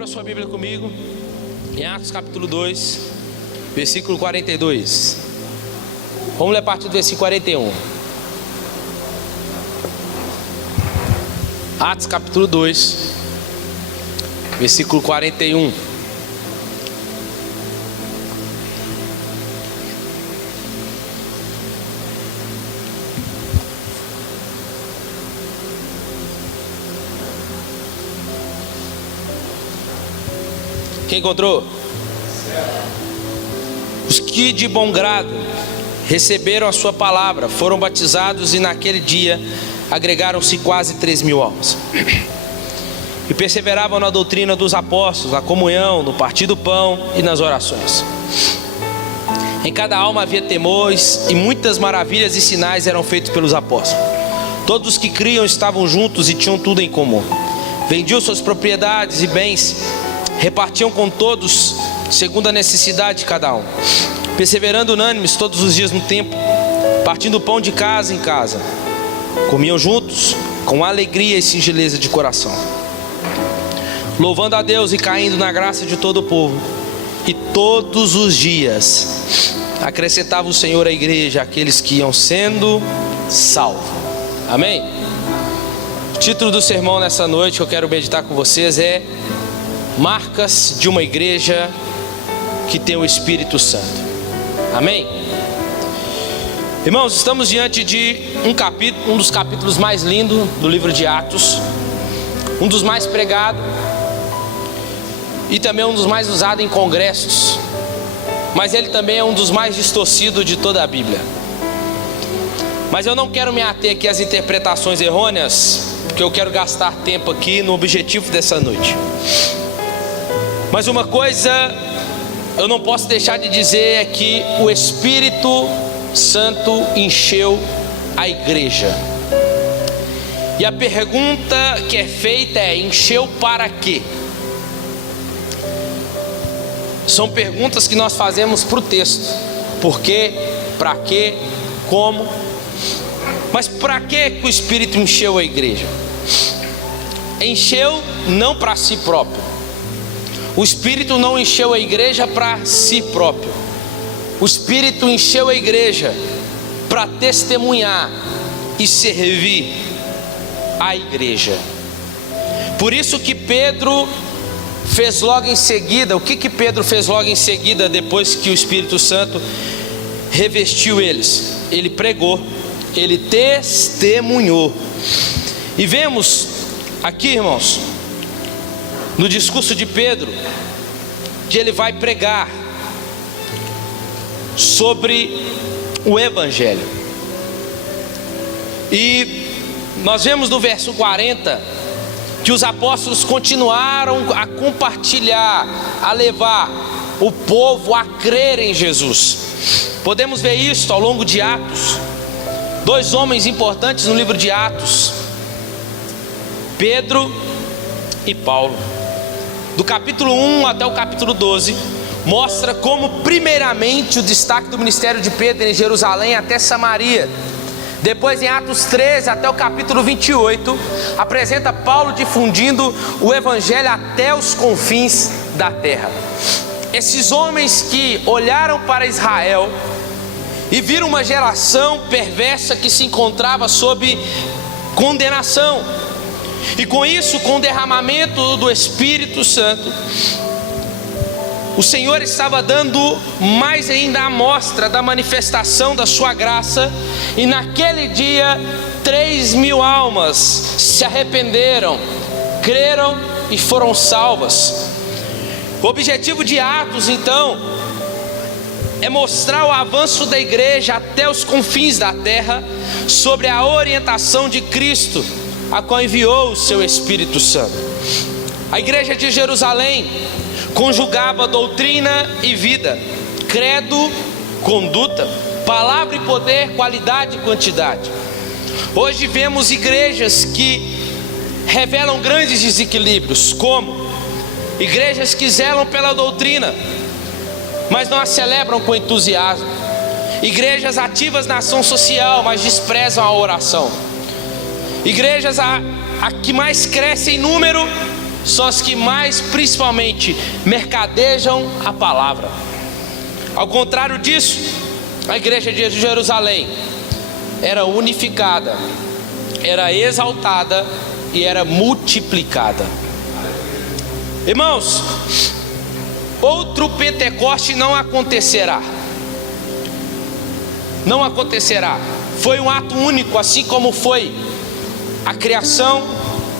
Abra sua Bíblia comigo em Atos capítulo 2, versículo 42. Vamos ler a partir do versículo 41. Atos capítulo 2, versículo 41. Quem encontrou? Os que de bom grado receberam a sua palavra foram batizados, e naquele dia agregaram-se quase 3.000 almas. E perseveravam na doutrina dos apóstolos, na comunhão, no partir do pão e nas orações. Em cada alma havia temores, e muitas maravilhas e sinais eram feitos pelos apóstolos. Todos os que criam estavam juntos e tinham tudo em comum. Vendiam suas propriedades e bens, repartiam com todos segundo a necessidade de cada um, perseverando unânimes todos os dias no templo, partindo o pão de casa em casa. Comiam juntos com alegria e singeleza de coração, louvando a Deus e caindo na graça de todo o povo. E todos os dias acrescentava o Senhor à igreja aqueles que iam sendo salvos. Amém? O título do sermão nessa noite que eu quero meditar com vocês é Marcas de uma igreja que tem o Espírito Santo. Amém? Irmãos, estamos diante de um dos capítulos mais lindos do livro de Atos, um dos mais pregados e também um dos mais usados em congressos, mas ele também é um dos mais distorcidos de toda a Bíblia. Mas eu não quero me ater aqui às interpretações errôneas, porque eu quero gastar tempo aqui no objetivo dessa noite. Mas uma coisa eu não posso deixar de dizer é que o Espírito Santo encheu a igreja. E a pergunta que é feita é: encheu para quê? São perguntas que nós fazemos para o texto. Por quê? Para quê? Como? Mas para que o Espírito encheu a igreja? Encheu não para si próprio. O Espírito não encheu a igreja para si próprio. O Espírito encheu a igreja para testemunhar e servir a igreja. Por isso que Pedro fez logo em seguida. O que Pedro fez logo em seguida, depois que o Espírito Santo revestiu eles? Ele pregou, ele testemunhou. E vemos aqui, irmãos, no discurso de Pedro, que ele vai pregar sobre o Evangelho. E nós vemos no verso 40 que os apóstolos continuaram a compartilhar, a levar o povo a crer em Jesus. Podemos ver isso ao longo de Atos. Dois homens importantes no livro de Atos, Pedro e Paulo. Do capítulo 1 até o capítulo 12, mostra como primeiramente o destaque do ministério de Pedro em Jerusalém até Samaria. Depois em Atos 13 até o capítulo 28, apresenta Paulo difundindo o Evangelho até os confins da terra. Esses homens que olharam para Israel e viram uma geração perversa que se encontrava sob condenação. E com isso, com o derramamento do Espírito Santo, o Senhor estava dando mais ainda a mostra da manifestação da sua graça. E naquele dia 3.000 almas se arrependeram, creram e foram salvas. O objetivo de Atos então é mostrar o avanço da igreja até os confins da terra, sobre a orientação de Cristo, a qual enviou o seu Espírito Santo. A igreja de Jerusalém conjugava doutrina e vida, credo, conduta, palavra e poder, qualidade e quantidade. Hoje vemos igrejas que revelam grandes desequilíbrios, como igrejas que zelam pela doutrina, mas não a celebram com entusiasmo. Igrejas ativas na ação social, mas desprezam a oração. Igrejas a que mais cresce em número, são as que mais, principalmente, mercadejam a palavra. Ao contrário disso, a igreja de Jerusalém era unificada, era exaltada e era multiplicada. Irmãos, outro Pentecoste não acontecerá. Não acontecerá. Foi um ato único, assim como foi a criação,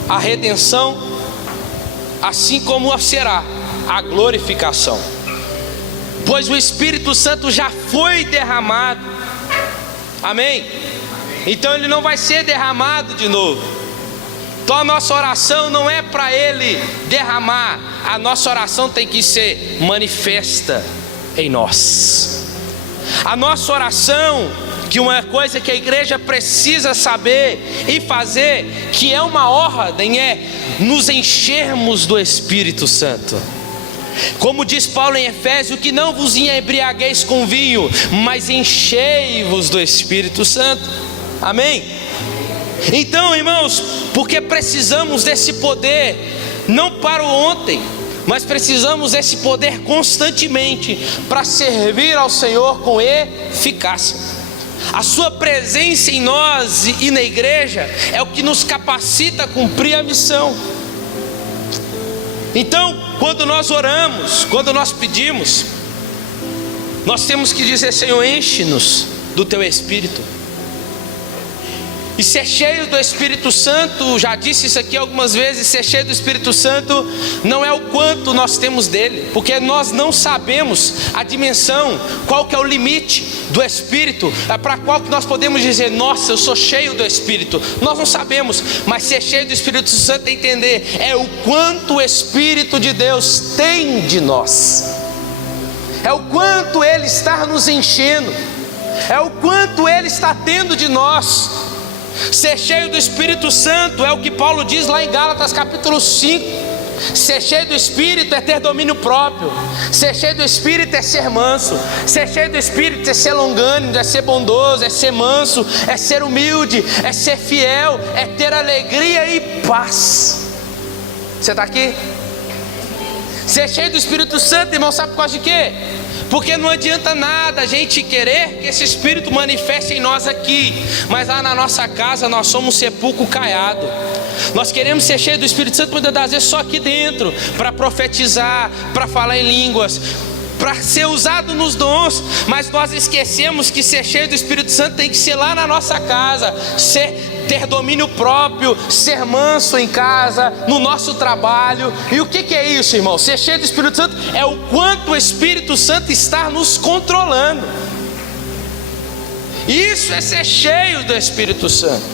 a redenção, assim como será a glorificação. Pois o Espírito Santo já foi derramado. Amém? Então ele não vai ser derramado de novo. Então a nossa oração não é para ele derramar. A nossa oração tem que ser manifesta em nós. A nossa oração, que uma coisa que a igreja precisa saber e fazer, que é uma ordem, é nos enchermos do Espírito Santo. Como diz Paulo em Efésios, que não vos embriagueis com vinho, mas enchei-vos do Espírito Santo. Amém? Então, irmãos, porque precisamos desse poder, não para o ontem, mas precisamos desse poder constantemente, para servir ao Senhor com eficácia. A sua presença em nós e na igreja é o que nos capacita a cumprir a missão. Então, quando nós oramos, quando nós pedimos, nós temos que dizer: Senhor, enche-nos do Teu Espírito. E ser cheio do Espírito Santo, já disse isso aqui algumas vezes, ser cheio do Espírito Santo não é o quanto nós temos dele, porque nós não sabemos a dimensão, qual que é o limite do Espírito, para qual que nós podemos dizer: nossa, eu sou cheio do Espírito. Nós não sabemos, mas ser cheio do Espírito Santo é entender, é o quanto o Espírito de Deus tem de nós, é o quanto Ele está nos enchendo, é o quanto Ele está tendo de nós. Ser cheio do Espírito Santo é o que Paulo diz lá em Gálatas capítulo 5. Ser cheio do Espírito é ter domínio próprio. Ser cheio do Espírito é ser manso. Ser cheio do Espírito é ser longânimo, é ser bondoso, é ser manso, é ser humilde, é ser fiel, é ter alegria e paz. Você está aqui? Ser cheio do Espírito Santo, irmão, sabe por causa de quê? Porque não adianta nada a gente querer que esse Espírito manifeste em nós aqui, mas lá na nossa casa nós somos um sepulcro caiado. Nós queremos ser cheios do Espírito Santo muitas das vezes só aqui dentro, para profetizar, para falar em línguas, para ser usado nos dons, mas nós esquecemos que ser cheio do Espírito Santo tem que ser lá na nossa casa, ter domínio próprio, ser manso em casa, no nosso trabalho. E o que é isso, irmão? Ser cheio do Espírito Santo é o quanto o Espírito Santo está nos controlando. Isso é ser cheio do Espírito Santo.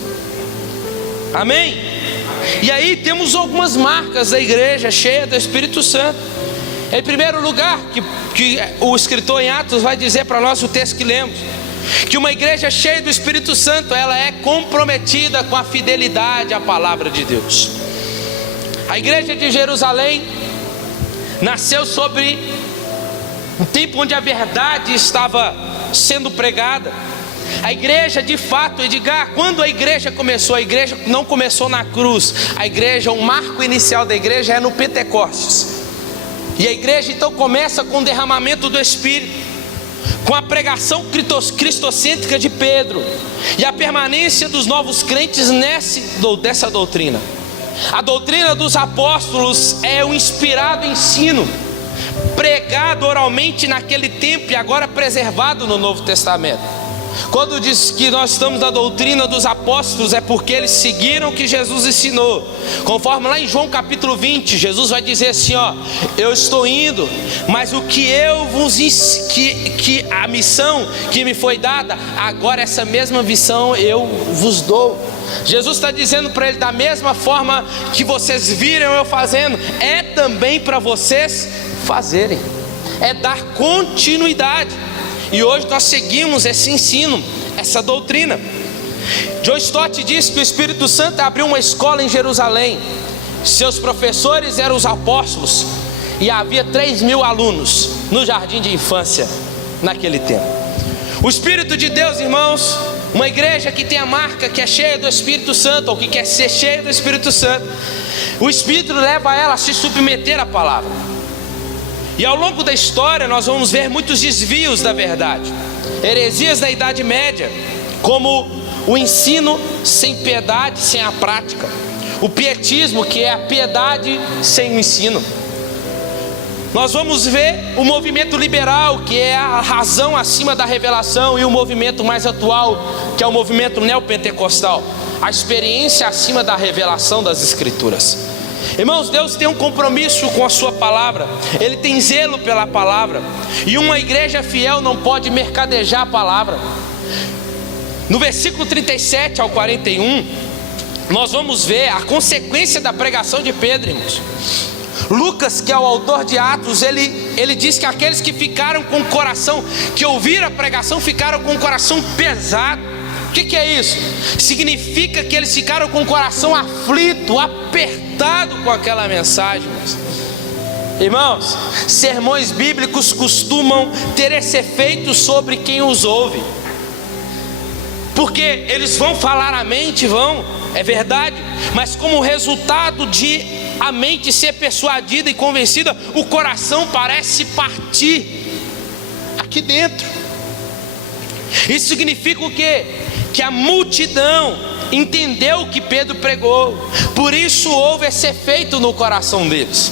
Amém? E aí temos algumas marcas da igreja cheia do Espírito Santo. Em primeiro lugar, que o escritor em Atos vai dizer para nós, o texto que lemos, que uma igreja cheia do Espírito Santo, ela é comprometida com a fidelidade à palavra de Deus. A igreja de Jerusalém nasceu sobre um tempo onde a verdade estava sendo pregada. A igreja, de fato, Edgar, quando a igreja não começou na cruz. A igreja, o marco inicial da igreja é no Pentecostes. E a igreja então começa com o derramamento do Espírito, com a pregação cristocêntrica de Pedro e a permanência dos novos crentes dessa doutrina. A doutrina dos apóstolos é o inspirado ensino pregado oralmente naquele tempo e agora preservado no Novo Testamento. Quando diz que nós estamos na doutrina dos apóstolos, é porque eles seguiram o que Jesus ensinou. Conforme lá em João capítulo 20, Jesus vai dizer assim: ó, eu estou indo, mas o que eu vos a missão que me foi dada, agora essa mesma missão eu vos dou. Jesus está dizendo para ele: da mesma forma que vocês viram eu fazendo, é também para vocês fazerem, é dar continuidade. E hoje nós seguimos esse ensino, essa doutrina. John Stott diz que o Espírito Santo abriu uma escola em Jerusalém. Seus professores eram os apóstolos, e havia 3.000 alunos no jardim de infância naquele tempo. O Espírito de Deus, irmãos, Uma igreja que tem a marca, que é cheia do Espírito Santo, ou que quer ser cheia do Espírito Santo, o Espírito leva ela a se submeter à palavra. E ao longo da história nós vamos ver muitos desvios da verdade, heresias da Idade Média, como o ensino sem piedade, sem a prática, o pietismo, que é a piedade sem o ensino. Nós vamos ver o movimento liberal, que é a razão acima da revelação, e o movimento mais atual, que é o movimento neopentecostal, a experiência acima da revelação das Escrituras. Irmãos, Deus tem um compromisso com a sua palavra, Ele tem zelo pela palavra, e uma igreja fiel não pode mercadejar a palavra. No versículo 37 ao 41, nós vamos ver a consequência da pregação de Pedro, irmãos. Lucas, que é o autor de Atos, ele diz que aqueles que ficaram com o coração, que ouviram a pregação, ficaram com o coração pesado. O que é isso? Significa que eles ficaram com o coração aflito, apertado com aquela mensagem. Irmãos, sermões bíblicos costumam ter esse efeito sobre quem os ouve, porque eles vão falar a mente, é verdade, mas como resultado de a mente ser persuadida e convencida, o coração parece partir aqui dentro. Isso significa o quê? Que a multidão entendeu o que Pedro pregou, por isso houve esse efeito no coração deles.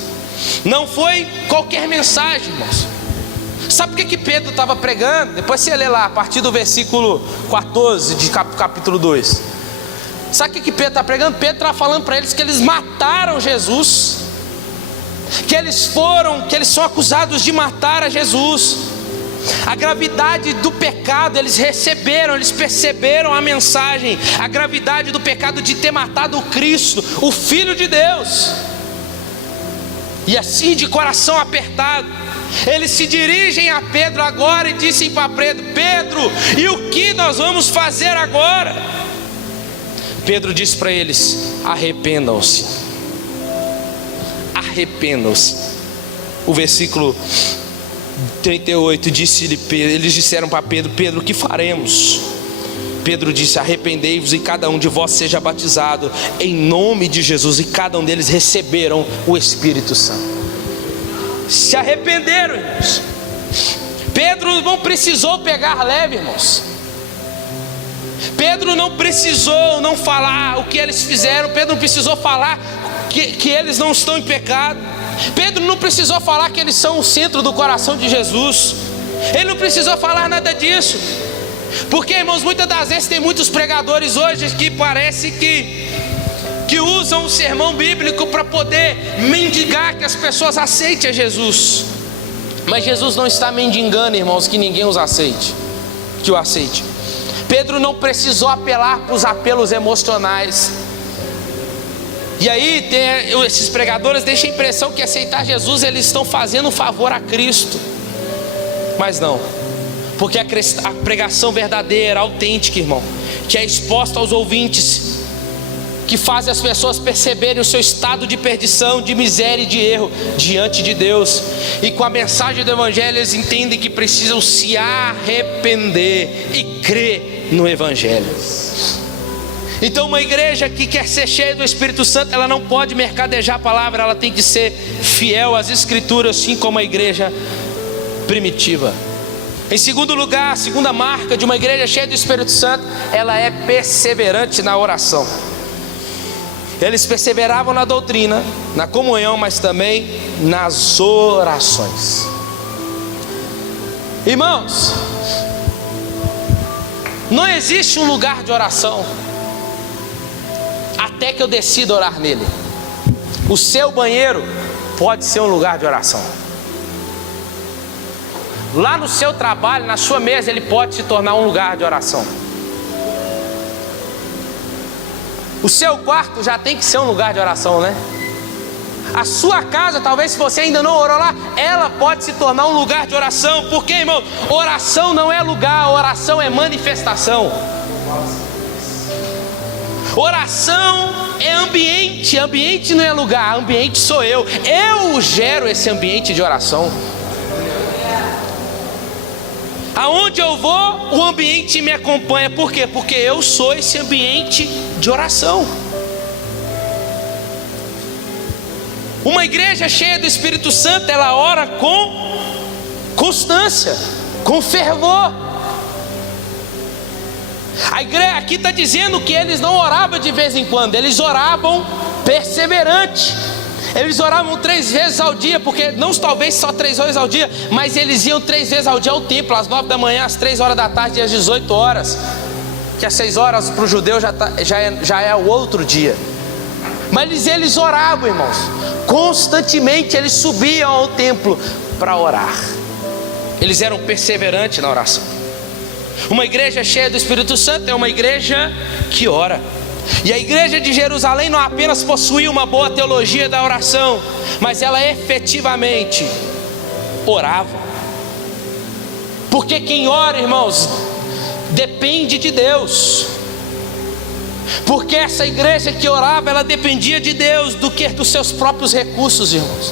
Não foi qualquer mensagem, irmãos. Sabe por que Pedro estava pregando? Depois você lê lá, a partir do versículo 14 de capítulo 2. Sabe o que Pedro está pregando? Pedro está falando para eles que eles mataram Jesus, que eles são acusados de matar a Jesus. A gravidade do pecado eles receberam, eles perceberam a mensagem, a gravidade do pecado de ter matado o Cristo, o Filho de Deus. E assim, de coração apertado, eles se dirigem a Pedro agora e dizem para Pedro: Pedro, e o que nós vamos fazer agora? Pedro disse para eles: arrependam-se. Arrependam-se. O versículo 38 eles disseram para Pedro: Pedro, o que faremos? Pedro disse: arrependei-vos e cada um de vós seja batizado em nome de Jesus. E cada um deles receberam o Espírito Santo. Se arrependeram, irmãos. Pedro não precisou pegar leve, irmãos. Pedro não precisou não falar o que eles fizeram. Pedro não precisou falar que eles não estão em pecado. Pedro não precisou falar que eles são o centro do coração de Jesus. Ele não precisou falar nada disso. Porque, irmãos, muitas das vezes tem muitos pregadores hoje que parece que usam o sermão bíblico para poder mendigar que as pessoas aceitem a Jesus. Mas Jesus não está mendigando, irmãos, que ninguém os aceite, que o aceite. Pedro não precisou apelar para os apelos emocionais. E aí esses pregadores deixam a impressão que aceitar Jesus eles estão fazendo um favor a Cristo. Mas não, porque a pregação verdadeira, autêntica, irmão, que é exposta aos ouvintes, que faz as pessoas perceberem o seu estado de perdição, de miséria e de erro diante de Deus, e com a mensagem do Evangelho eles entendem que precisam se arrepender e crer no Evangelho. Então uma igreja que quer ser cheia do Espírito Santo, ela não pode mercadejar a palavra, ela tem que ser fiel às Escrituras, assim como a igreja primitiva. Em segundo lugar, a segunda marca de uma igreja cheia do Espírito Santo, ela é perseverante na oração. Eles perseveravam na doutrina, na comunhão, mas também nas orações. Irmãos, não existe um lugar de oração até que eu decida orar nele. O seu banheiro pode ser um lugar de oração. Lá no seu trabalho, na sua mesa, ele pode se tornar um lugar de oração. O seu quarto já tem que ser um lugar de oração, né? A sua casa, talvez se você ainda não orou lá, ela pode se tornar um lugar de oração. Por quê, irmão? Oração não é lugar, oração é manifestação. Oração é ambiente, ambiente não é lugar, ambiente sou eu. Eu gero esse ambiente de oração. Aonde eu vou, o ambiente me acompanha. Por quê? Porque eu sou esse ambiente de oração. Uma igreja cheia do Espírito Santo, ela ora com constância, com fervor. A igreja aqui está dizendo que eles não oravam de vez em quando, eles oravam perseverante. Eles oravam 3 vezes ao dia, porque não talvez só 3 vezes ao dia, mas eles iam 3 vezes ao dia ao templo, às 9 da manhã, às 3 horas da tarde e às 18 horas. Que às 6 horas para o judeu já é o outro dia. Mas eles oravam, irmãos, constantemente. Eles subiam ao templo para orar. Eles eram perseverantes na oração. Uma igreja cheia do Espírito Santo é uma igreja que ora. E a igreja de Jerusalém não apenas possuía uma boa teologia da oração, mas ela efetivamente orava. Porque quem ora, irmãos, depende de Deus. Porque essa igreja que orava, ela dependia de Deus do que dos seus próprios recursos, irmãos.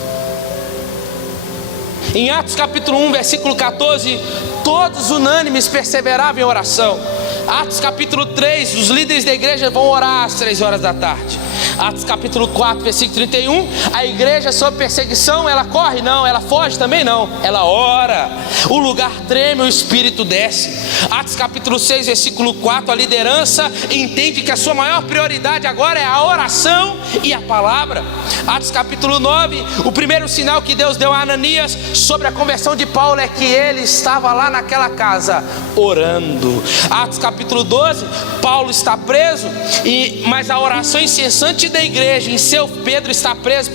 Em Atos capítulo 1, versículo 14, todos unânimes perseveravam em oração. Atos capítulo 3, os líderes da igreja vão orar às 3 horas da tarde. Atos capítulo 4, versículo 31, a igreja sob perseguição, ela corre? Não. Ela foge também? Não. Ela ora, o lugar treme, o Espírito desce. Atos capítulo 6, versículo 4, a liderança entende que a sua maior prioridade agora é a oração e a palavra. Atos capítulo 9, o primeiro sinal que Deus deu a Ananias sobre a conversão de Paulo é que ele estava lá naquela casa orando. Atos capítulo 12, Paulo está preso, mas a oração incessante da igreja Pedro está preso,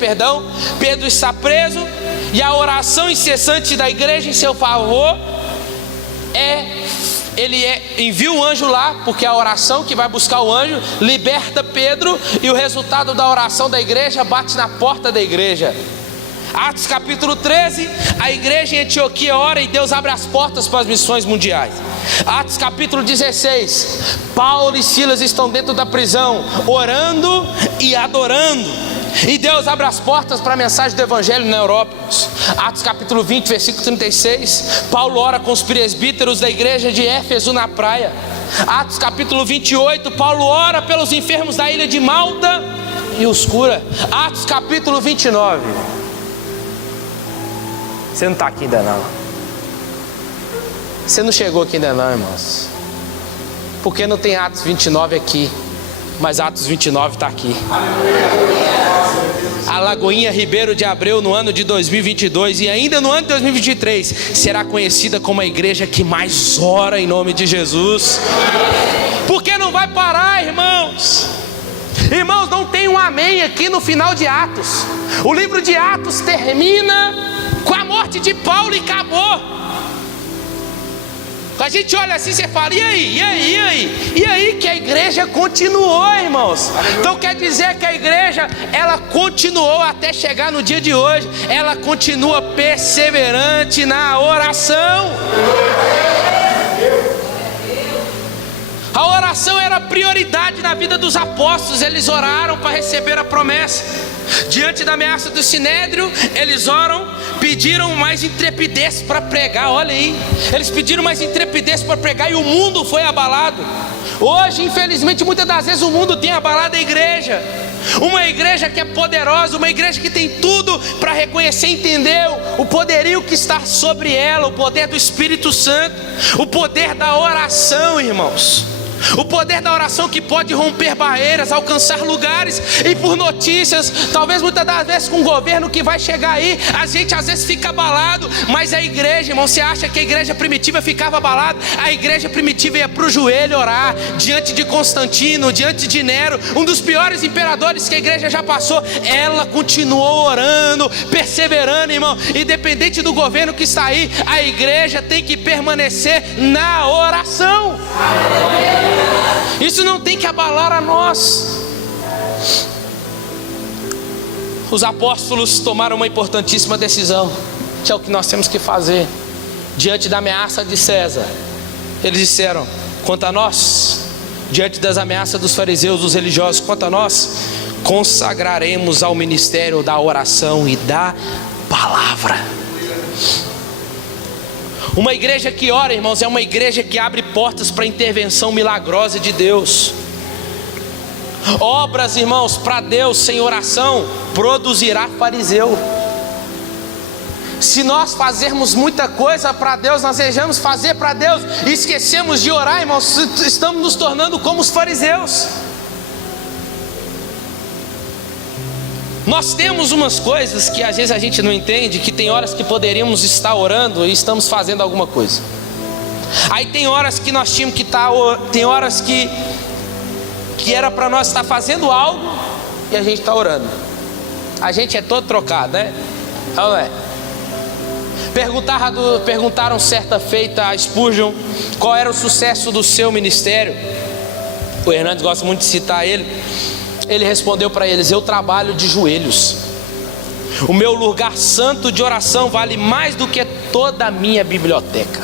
e a oração incessante da igreja em seu favor ele envia o anjo lá, porque a oração que vai buscar o anjo liberta Pedro, e o resultado da oração da igreja bate na porta da igreja. Atos capítulo 13, a igreja em Antioquia ora e Deus abre as portas para as missões mundiais. Atos capítulo 16, Paulo e Silas estão dentro da prisão, orando e adorando, e Deus abre as portas para a mensagem do evangelho na Europa. Atos capítulo 20, versículo 36, Paulo ora com os presbíteros da igreja de Éfeso na praia. Atos capítulo 28, Paulo ora pelos enfermos da ilha de Malta e os cura. Atos capítulo 29, você não está aqui ainda não. Você não chegou aqui ainda não, irmãos. Porque não tem Atos 29 aqui, mas Atos 29 está aqui. A Lagoinha Ribeiro de Abreu, no ano de 2022 e ainda no ano de 2023, será conhecida como a igreja que mais ora em nome de Jesus. Porque não vai parar, irmãos. Irmãos, não tem um amém aqui no final de Atos. O livro de Atos termina com a morte de Paulo e acabou. A gente olha assim, você fala, e aí que a igreja continuou, irmãos. Então quer dizer que a igreja, ela continuou até chegar no dia de hoje. Ela continua perseverante na oração. A oração era prioridade na vida dos apóstolos. Eles oraram para receber a promessa. Diante da ameaça do sinédrio, eles oram, pediram mais intrepidez para pregar. Olha aí, eles pediram mais intrepidez para pregar e o mundo foi abalado. Hoje, infelizmente, muitas das vezes o mundo tem abalado a igreja. Uma igreja que é poderosa, uma igreja que tem tudo para reconhecer e entender o poderio que está sobre ela, o poder do Espírito Santo, o poder da oração, irmãos. O poder da oração que pode romper barreiras, alcançar lugares. E por notícias, talvez muitas das vezes com o governo que vai chegar aí, a gente às vezes fica abalado. Mas a igreja, irmão, você acha que a igreja primitiva ficava abalada? A igreja primitiva ia para o joelho orar, diante de Constantino, diante de Nero, um dos piores imperadores que a igreja já passou. Ela continuou orando, perseverando, irmão. Independente do governo que está aí, a igreja tem que permanecer na oração. Isso não tem que abalar a nós. Os apóstolos tomaram uma importantíssima decisão, que é o que nós temos que fazer diante da ameaça de César. Eles disseram, quanto a nós, diante das ameaças dos fariseus, dos religiosos, quanto a nós, consagraremos ao ministério da oração e da palavra. Uma igreja que ora, irmãos, é uma igreja que abre portas para a intervenção milagrosa de Deus. Obras, irmãos, para Deus sem oração produzirá fariseu. Se nós fazermos muita coisa para Deus, nós desejamos fazer para Deus e esquecemos de orar, irmãos, estamos nos tornando como os fariseus. Nós temos umas coisas que às vezes a gente não entende, que tem horas que poderíamos estar orando e estamos fazendo alguma coisa. Aí tem horas que nós tínhamos que estar, tem horas que era para nós estar fazendo algo e a gente está orando. A gente é todo trocado, né? Não é? Perguntaram certa feita a Spurgeon qual era o sucesso do seu ministério. O Hernandes gosta muito de citar ele. Ele respondeu para eles: eu trabalho de joelhos. O meu lugar santo de oração vale mais do que toda a minha biblioteca.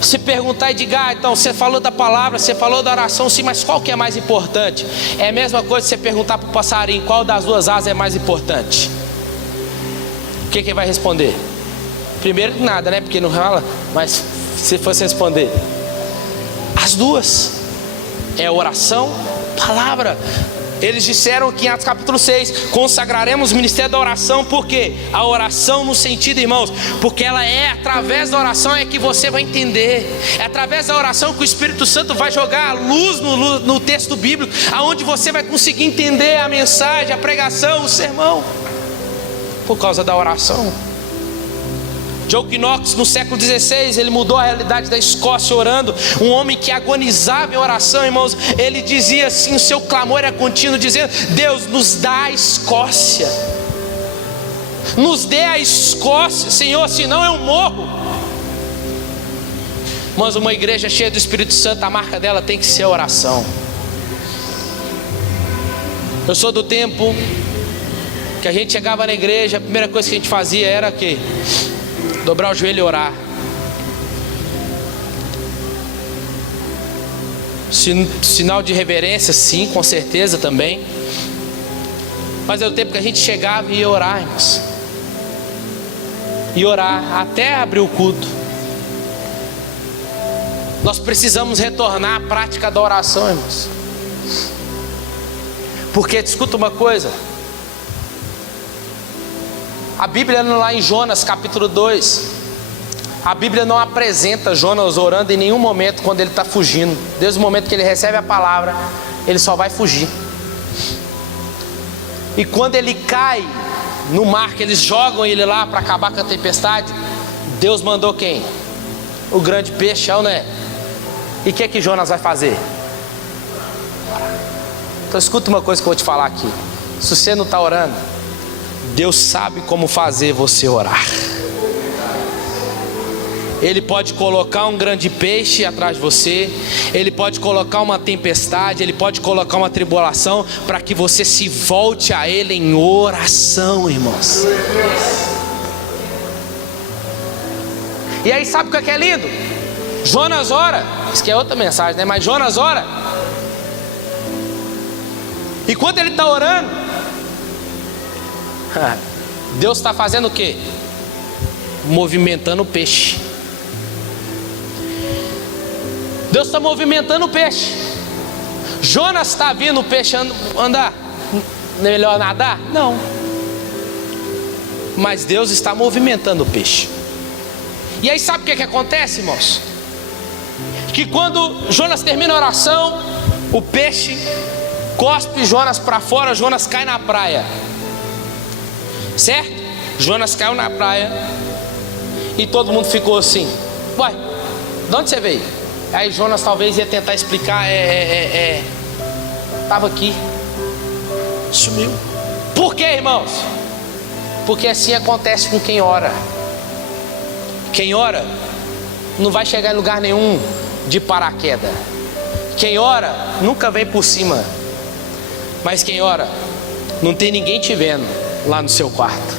Se perguntar e diga: então você falou da palavra, você falou da oração, sim, mas qual que é mais importante? É a mesma coisa você perguntar para o passarinho qual das duas asas é mais importante. O que ele vai responder? Primeiro que nada, né? Porque não fala, mas se fosse responder, as duas. É oração, palavra. Eles disseram que em Atos capítulo 6 consagraremos o ministério da oração. Por quê? A oração no sentido, irmãos, porque ela é através da oração é que você vai entender. É através da oração que o Espírito Santo vai jogar a luz no texto bíblico, aonde você vai conseguir entender a mensagem, a pregação, o sermão, por causa da oração. John Knox, no século XVI, ele mudou a realidade da Escócia orando. Um homem que agonizava em oração, irmãos, ele dizia assim, o seu clamor era contínuo, dizendo: Deus, nos dá a Escócia, nos dê a Escócia, Senhor, senão eu morro. Mas uma igreja cheia do Espírito Santo, a marca dela tem que ser a oração. Eu sou do tempo que a gente chegava na igreja, a primeira coisa que a gente fazia era o quê? Dobrar o joelho e orar. Sinal de reverência, sim, com certeza também. Mas é o tempo que a gente chegava e ia orar, irmãos. E orar até abrir o culto. Nós precisamos retornar à prática da oração, irmãos. Porque, escuta uma coisa, a Bíblia lá em Jonas capítulo 2, a Bíblia não apresenta Jonas orando em nenhum momento quando ele está fugindo. Desde o momento que ele recebe a palavra, ele só vai fugir. E quando ele cai no mar, que eles jogam ele lá para acabar com a tempestade, Deus mandou quem? O grande peixe, né? E o que Jonas vai fazer? Então escuta uma coisa que eu vou te falar aqui. Se você não está orando, Deus sabe como fazer você orar. Ele pode colocar um grande peixe atrás de você, Ele pode colocar uma tempestade, Ele pode colocar uma tribulação, para que você se volte a Ele em oração, irmãos. E aí sabe o que é lindo? Jonas ora, isso que é outra mensagem, né? Mas Jonas ora, e quando ele está orando, Deus está fazendo o quê? Movimentando o peixe. Deus está movimentando o peixe. Jonas está vendo o peixe andar. Melhor nadar? Não. Mas Deus está movimentando o peixe. E aí sabe o que acontece, irmãos? Que quando Jonas termina a oração, o peixe cospe Jonas para fora, Jonas cai na praia. Certo? Jonas caiu na praia e todo mundo ficou assim: uai, de onde você veio? Aí Jonas talvez ia tentar explicar: estava aqui, sumiu. Por quê, irmãos? Porque assim acontece com quem ora. Quem ora não vai chegar em lugar nenhum de paraquedas. Quem ora nunca vem por cima. Mas quem ora, não tem ninguém te vendo lá no seu quarto.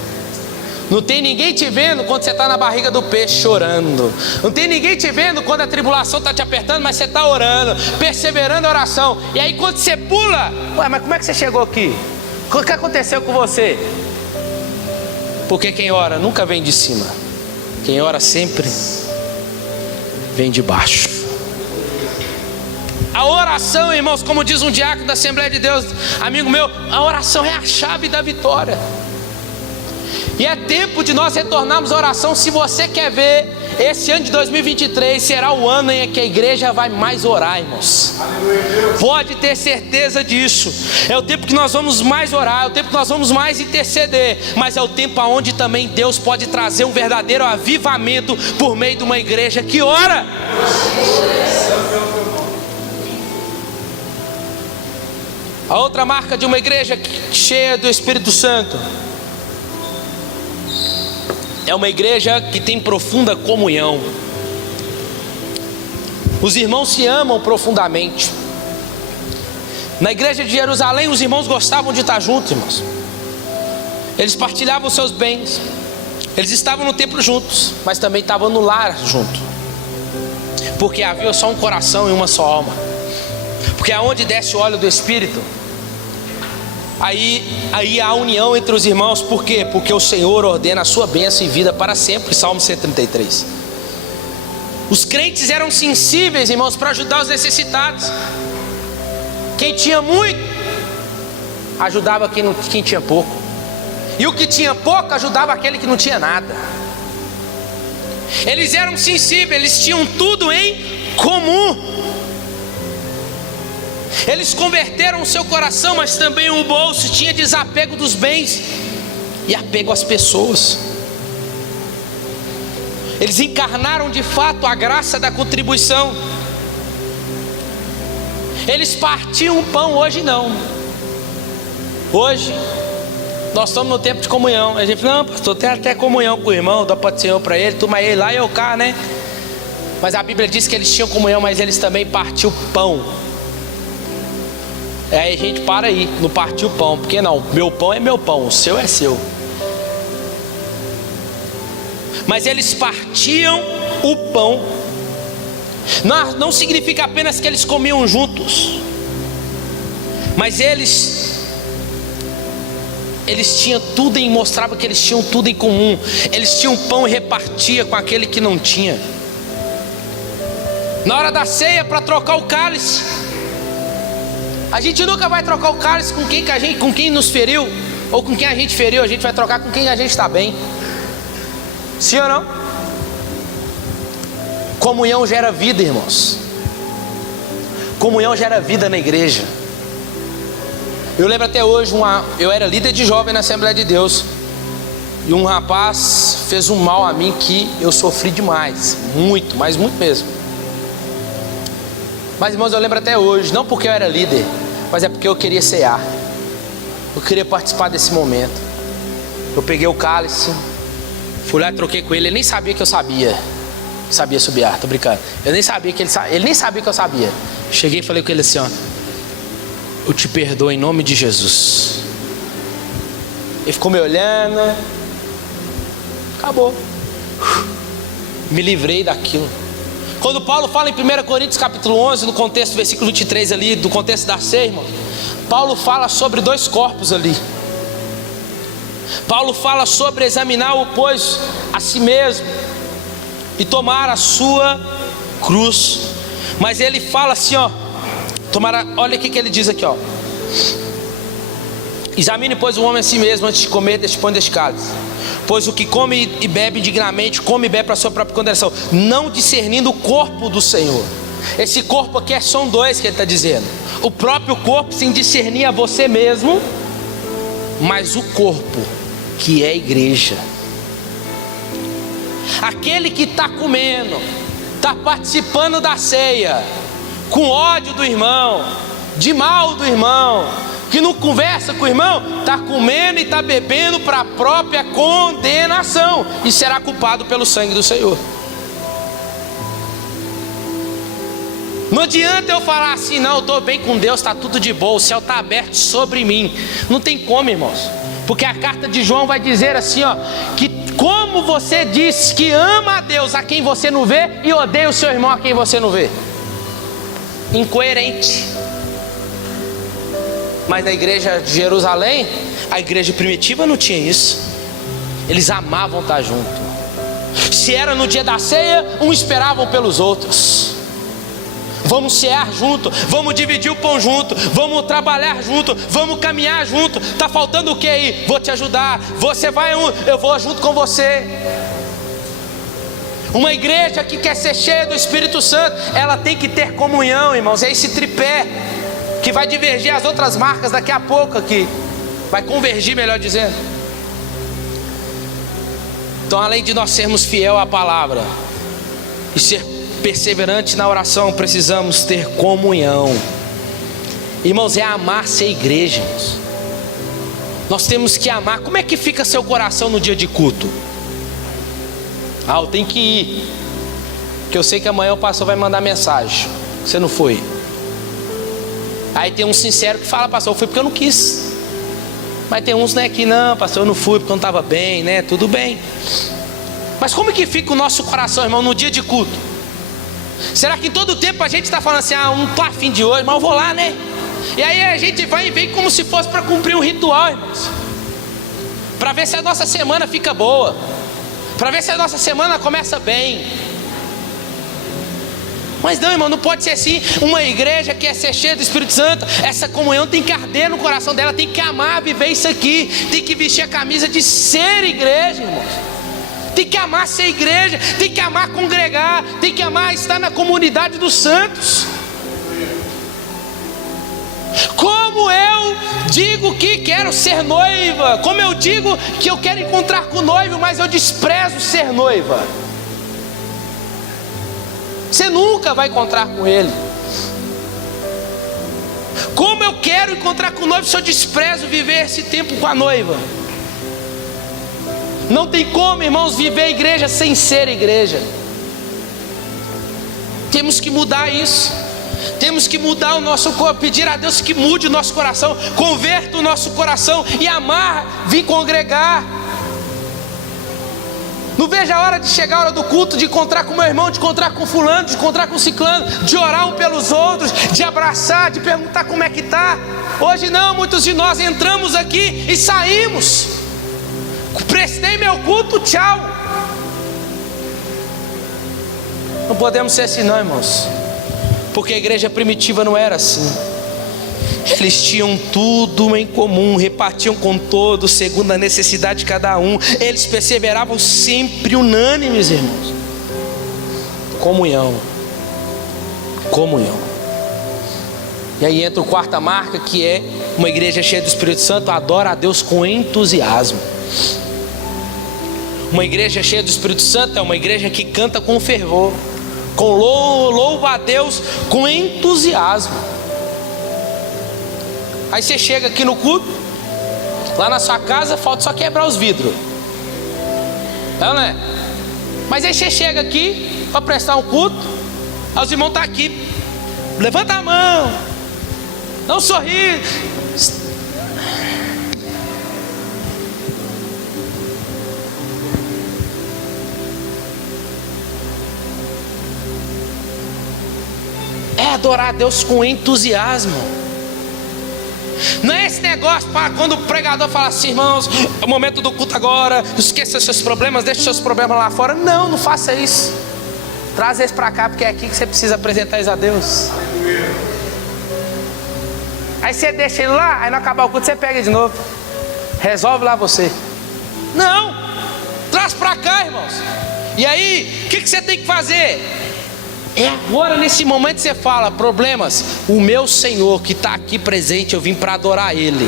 Não tem ninguém te vendo quando você está na barriga do peixe chorando. Não tem ninguém te vendo quando a tribulação está te apertando, mas você está orando, perseverando a oração. E aí quando você pula: ué, mas como é que você chegou aqui? O que aconteceu com você? Porque quem ora nunca vem de cima. Quem ora sempre vem de baixo. A oração, irmãos, como diz um diácono da Assembleia de Deus, amigo meu, a oração é a chave da vitória. E é tempo de nós retornarmos à oração. Se você quer ver, esse ano de 2023 será o ano em que a igreja vai mais orar, irmãos. Pode ter certeza disso. É o tempo que nós vamos mais orar, é o tempo que nós vamos mais interceder. Mas é o tempo onde também Deus pode trazer um verdadeiro avivamento por meio de uma igreja que ora. A outra marca de uma igreja cheia do Espírito Santo é uma igreja que tem profunda comunhão. Os irmãos se amam profundamente. Na igreja de Jerusalém, os irmãos gostavam de estar juntos, irmãos. Eles partilhavam seus bens. Eles estavam no templo juntos, mas também estavam no lar junto. Porque havia só um coração e uma só alma. Porque aonde desce o óleo do Espírito, aí há união entre os irmãos. Por quê? Porque o Senhor ordena a sua bênção e vida para sempre. Salmo 133. Os crentes eram sensíveis, irmãos, para ajudar os necessitados. Quem tinha muito ajudava quem tinha pouco, e o que tinha pouco ajudava aquele que não tinha nada. Eles eram sensíveis, eles tinham tudo em comum. Eles converteram o seu coração, mas também o bolso. Tinha desapego dos bens e apego às pessoas. Eles encarnaram de fato a graça da contribuição. Eles partiam o pão. Hoje não. Hoje nós estamos no tempo de comunhão. A gente fala, não, pastor, tem até comunhão com o irmão, dá para o Senhor para ele, toma ele lá e eu cá, né? Mas a Bíblia diz que eles tinham comunhão, mas eles também partiam o pão. Aí a gente para aí, não partiu o pão. Porque não, meu pão é meu pão, o seu é seu. Mas eles partiam o pão. Não significa apenas que eles comiam juntos, mas eles tinham tudo e mostrava que eles tinham tudo em comum. Eles tinham pão e repartia com aquele que não tinha. Na hora da ceia, para trocar o cálice, a gente nunca vai trocar o cálice com quem nos feriu, ou com quem a gente feriu. A gente vai trocar com quem a gente está bem. Sim ou não? Comunhão gera vida, irmãos. Comunhão gera vida na igreja. Eu lembro até hoje, eu era líder de jovem na Assembleia de Deus, e um rapaz fez um mal a mim que eu sofri demais. Muito, mas muito mesmo. Mas, irmãos, eu lembro até hoje, não porque eu era líder, mas é porque eu queria cear. Eu queria participar desse momento. Eu peguei o cálice, fui lá e troquei com ele. Ele nem sabia que eu sabia subiar, tô brincando. Eu nem sabia que ele nem sabia que eu sabia. Cheguei e falei com ele assim, ó: eu te perdoo em nome de Jesus. Ele ficou me olhando. Acabou. Me livrei daquilo. Quando Paulo fala em 1 Coríntios capítulo 11, no contexto, versículo 23 ali, do contexto da ceia, irmão, Paulo fala sobre dois corpos ali. Paulo fala sobre examinar o pois a si mesmo e tomar a sua cruz. Mas ele fala assim, ó, olha o que ele diz aqui, ó: examine, pois, o homem a si mesmo antes de comer deste pão e deste cálice. Pois o que come e bebe indignamente, come e bebe para a sua própria condenação, não discernindo o corpo do Senhor. Esse corpo aqui são dois que ele está dizendo. O próprio corpo, sem discernir a você mesmo, mas o corpo, que é a igreja. Aquele que está comendo, está participando da ceia, com ódio do irmão, de mal do irmão, que não conversa com o irmão, está comendo e está bebendo para a própria condenação, e será culpado pelo sangue do Senhor. Não adianta eu falar assim, não, eu estou bem com Deus, está tudo de boa, o céu está aberto sobre mim. Não tem como, irmãos, porque a carta de João vai dizer assim, ó, que como você diz que ama a Deus a quem você não vê, e odeia o seu irmão a quem você não vê? Incoerente. Mas na igreja de Jerusalém, a igreja primitiva não tinha isso. Eles amavam estar junto. Se era no dia da ceia, uns esperavam pelos outros. Vamos cear junto, vamos dividir o pão junto, vamos trabalhar junto, vamos caminhar junto. Está faltando o que aí? Vou te ajudar. Você vai, eu vou junto com você. Uma igreja que quer ser cheia do Espírito Santo, ela tem que ter comunhão, irmãos. É esse tripé que vai divergir as outras marcas daqui a pouco aqui. Vai convergir, melhor dizendo. Então, além de nós sermos fiel à palavra e ser perseverante na oração, precisamos ter comunhão. Irmãos, é amar ser igreja, irmãos. Nós temos que amar. Como é que fica seu coração no dia de culto? Eu tenho que ir, porque eu sei que amanhã o pastor vai mandar mensagem. Você não foi. Aí tem um sincero que fala: pastor, eu fui porque eu não quis. Mas tem uns, né, que não, pastor, eu não fui porque eu não estava bem, né? Tudo bem. Mas como que fica o nosso coração, irmão, no dia de culto? Será que em todo tempo a gente está falando assim: não estou afim de hoje, mas eu vou lá, né? E aí a gente vai e vem como se fosse para cumprir um ritual, irmãos, para ver se a nossa semana fica boa, para ver se a nossa semana começa bem. Mas não, irmão, não pode ser assim. Uma igreja que quer ser cheia do Espírito Santo, essa comunhão tem que arder no coração dela, tem que amar viver isso aqui, tem que vestir a camisa de ser igreja, irmãos. Tem que amar ser igreja, tem que amar congregar, tem que amar estar na comunidade dos santos. Como eu digo que quero ser noiva, como eu digo que eu quero encontrar com o noivo, mas eu desprezo ser noiva, você nunca vai encontrar com ele. Como eu quero encontrar com o noivo se eu desprezo viver esse tempo com a noiva? Não tem como, irmãos, viver a igreja sem ser igreja. Temos que mudar isso. Temos que mudar o nosso corpo, pedir a Deus que mude o nosso coração, converta o nosso coração e amar, vir congregar. Não vejo a hora de chegar a hora do culto, de encontrar com meu irmão, de encontrar com fulano, de encontrar com ciclano, de orar um pelos outros, de abraçar, de perguntar como é que está. Hoje não, muitos de nós entramos aqui e saímos. Prestei meu culto, tchau. Não podemos ser assim não, irmãos, porque a igreja primitiva não era assim. Eles tinham tudo em comum, repartiam com todos segundo a necessidade de cada um. Eles perseveravam sempre unânimes, irmãos. Comunhão. Comunhão. E aí entra a quarta marca, que é uma igreja cheia do Espírito Santo, adora a Deus com entusiasmo. Uma igreja cheia do Espírito Santo é uma igreja que canta com fervor, com louva a Deus com entusiasmo. Aí você chega aqui no culto, lá na sua casa falta só quebrar os vidros, não é? Mas aí você chega aqui para prestar um culto, aí os irmãos estão aqui, levanta a mão, dá um sorriso. É adorar a Deus com entusiasmo. Não é esse negócio para quando o pregador fala assim: irmãos, é o momento do culto agora, esqueça seus problemas, deixe seus problemas lá fora. Não, não faça isso. Traz eles para cá, porque é aqui que você precisa apresentar eles a Deus. Aí você deixa ele lá, aí não acabar o culto, você pega de novo, resolve lá você. Não, traz para cá, irmãos. E aí, o que você tem que fazer? É agora, nesse momento, você fala: problemas, o meu Senhor que está aqui presente, eu vim para adorar Ele.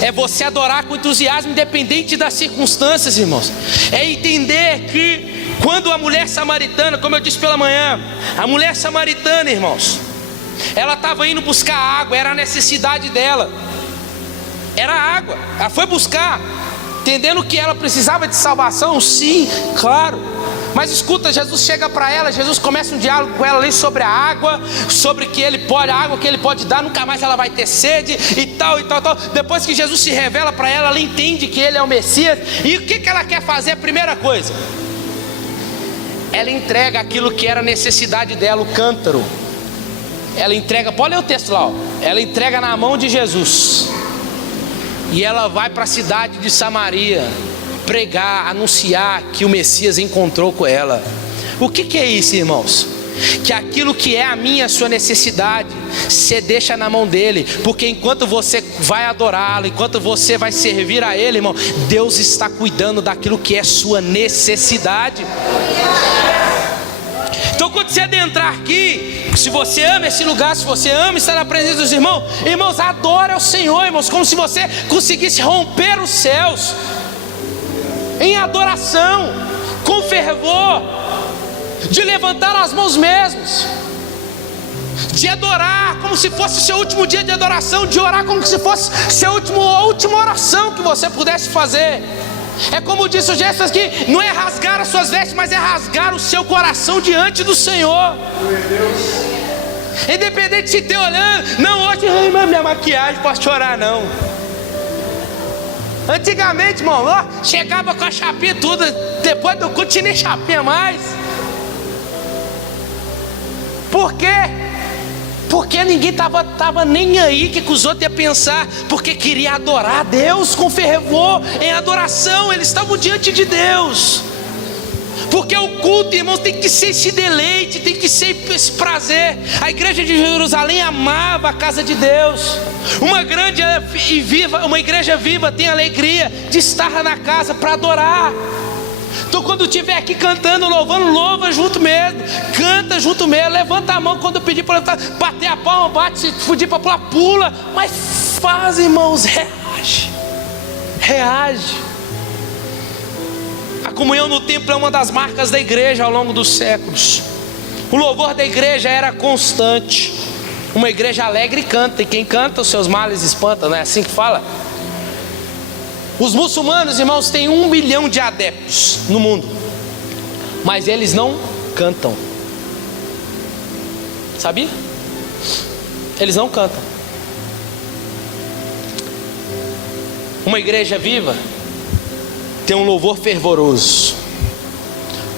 É você adorar com entusiasmo, independente das circunstâncias, irmãos. É entender que quando a mulher samaritana, como eu disse pela manhã, a mulher samaritana, irmãos, ela estava indo buscar água, era a necessidade dela, era água. Ela foi buscar, entendendo que ela precisava de salvação, sim, claro. Mas escuta, Jesus chega para ela, Jesus começa um diálogo com ela ali sobre a água, sobre que ele pode, a água que ele pode dar, nunca mais ela vai ter sede e tal, e tal, tal. Depois que Jesus se revela para ela, ela entende que ele é o Messias. E o que ela quer fazer? A primeira coisa, ela entrega aquilo que era a necessidade dela, o cântaro. Ela entrega, pode ler o texto lá, ó. Ela entrega na mão de Jesus. E ela vai para a cidade de Samaria pregar, anunciar que o Messias encontrou com ela. O que é isso, irmãos? Que aquilo que é a minha, a sua necessidade, você deixa na mão dele, porque enquanto você vai adorá-lo, enquanto você vai servir a ele, irmão, Deus está cuidando daquilo que é sua necessidade. Então quando você adentrar aqui, se você ama esse lugar, se você ama estar na presença dos irmãos, irmãos, adora o Senhor, irmãos, como se você conseguisse romper os céus, em adoração, com fervor, de levantar as mãos mesmos, de adorar como se fosse o seu último dia de adoração, de orar como se fosse a última oração que você pudesse fazer. É como disse o Jesus aqui, não é rasgar as suas vestes, mas é rasgar o seu coração diante do Senhor. Independente de se ter olhando, não, hoje minha maquiagem, posso chorar não. Antigamente, irmão, ó, chegava com a chapinha tudo, depois do culto tinha nem chapinha mais. Por quê? Porque ninguém estava nem aí que os outros iam pensar, porque queria adorar a Deus com fervor, em adoração, eles estavam diante de Deus. Porque o culto, irmãos, tem que ser esse deleite, tem que ser esse prazer. A igreja de Jerusalém amava a casa de Deus. Uma igreja viva tem alegria de estar na casa para adorar. Então quando estiver aqui cantando, louvando, louva junto mesmo, canta junto mesmo, levanta a mão quando eu pedir para bater a palma, bate, se pedir para pular, pula, mas faz, irmãos, reage. A comunhão no templo é uma das marcas da igreja ao longo dos séculos. O louvor da igreja era constante. Uma igreja alegre canta, e quem canta os seus males espanta, não é assim que fala? Os muçulmanos, irmãos, têm 1 bilhão de adeptos no mundo, mas eles não cantam. Sabia? Eles não cantam. Uma igreja viva tem um louvor fervoroso,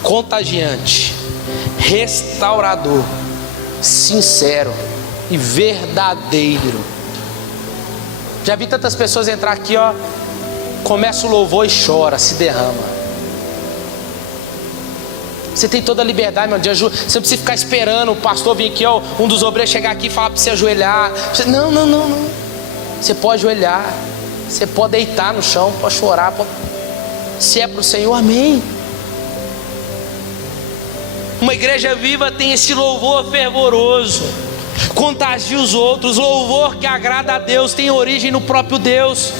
contagiante, restaurador, sincero e verdadeiro. Já vi tantas pessoas entrar aqui, ó, começa o louvor e chora, se derrama. Você tem toda a liberdade, meu Deus, você não precisa ficar esperando o pastor vir aqui, ó, um dos obreiros chegar aqui e falar para você ajoelhar. Não. Você pode ajoelhar, você pode deitar no chão, pode chorar, se é para o Senhor, amém. Uma igreja viva tem esse louvor fervoroso, contagia os outros. Louvor que agrada a Deus tem origem no próprio Deus,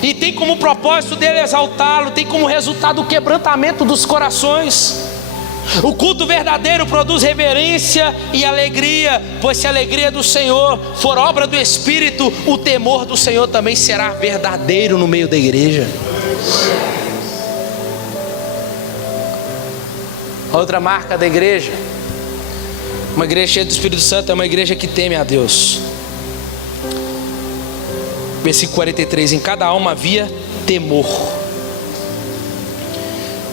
e tem como propósito dele exaltá-lo, tem como resultado o quebrantamento dos corações. O culto verdadeiro produz reverência e alegria, pois se a alegria do Senhor for obra do Espírito, o temor do Senhor também será verdadeiro no meio da igreja. Outra marca da igreja, uma igreja cheia do Espírito Santo, é uma igreja que teme a Deus. Versículo 43, em cada alma havia temor.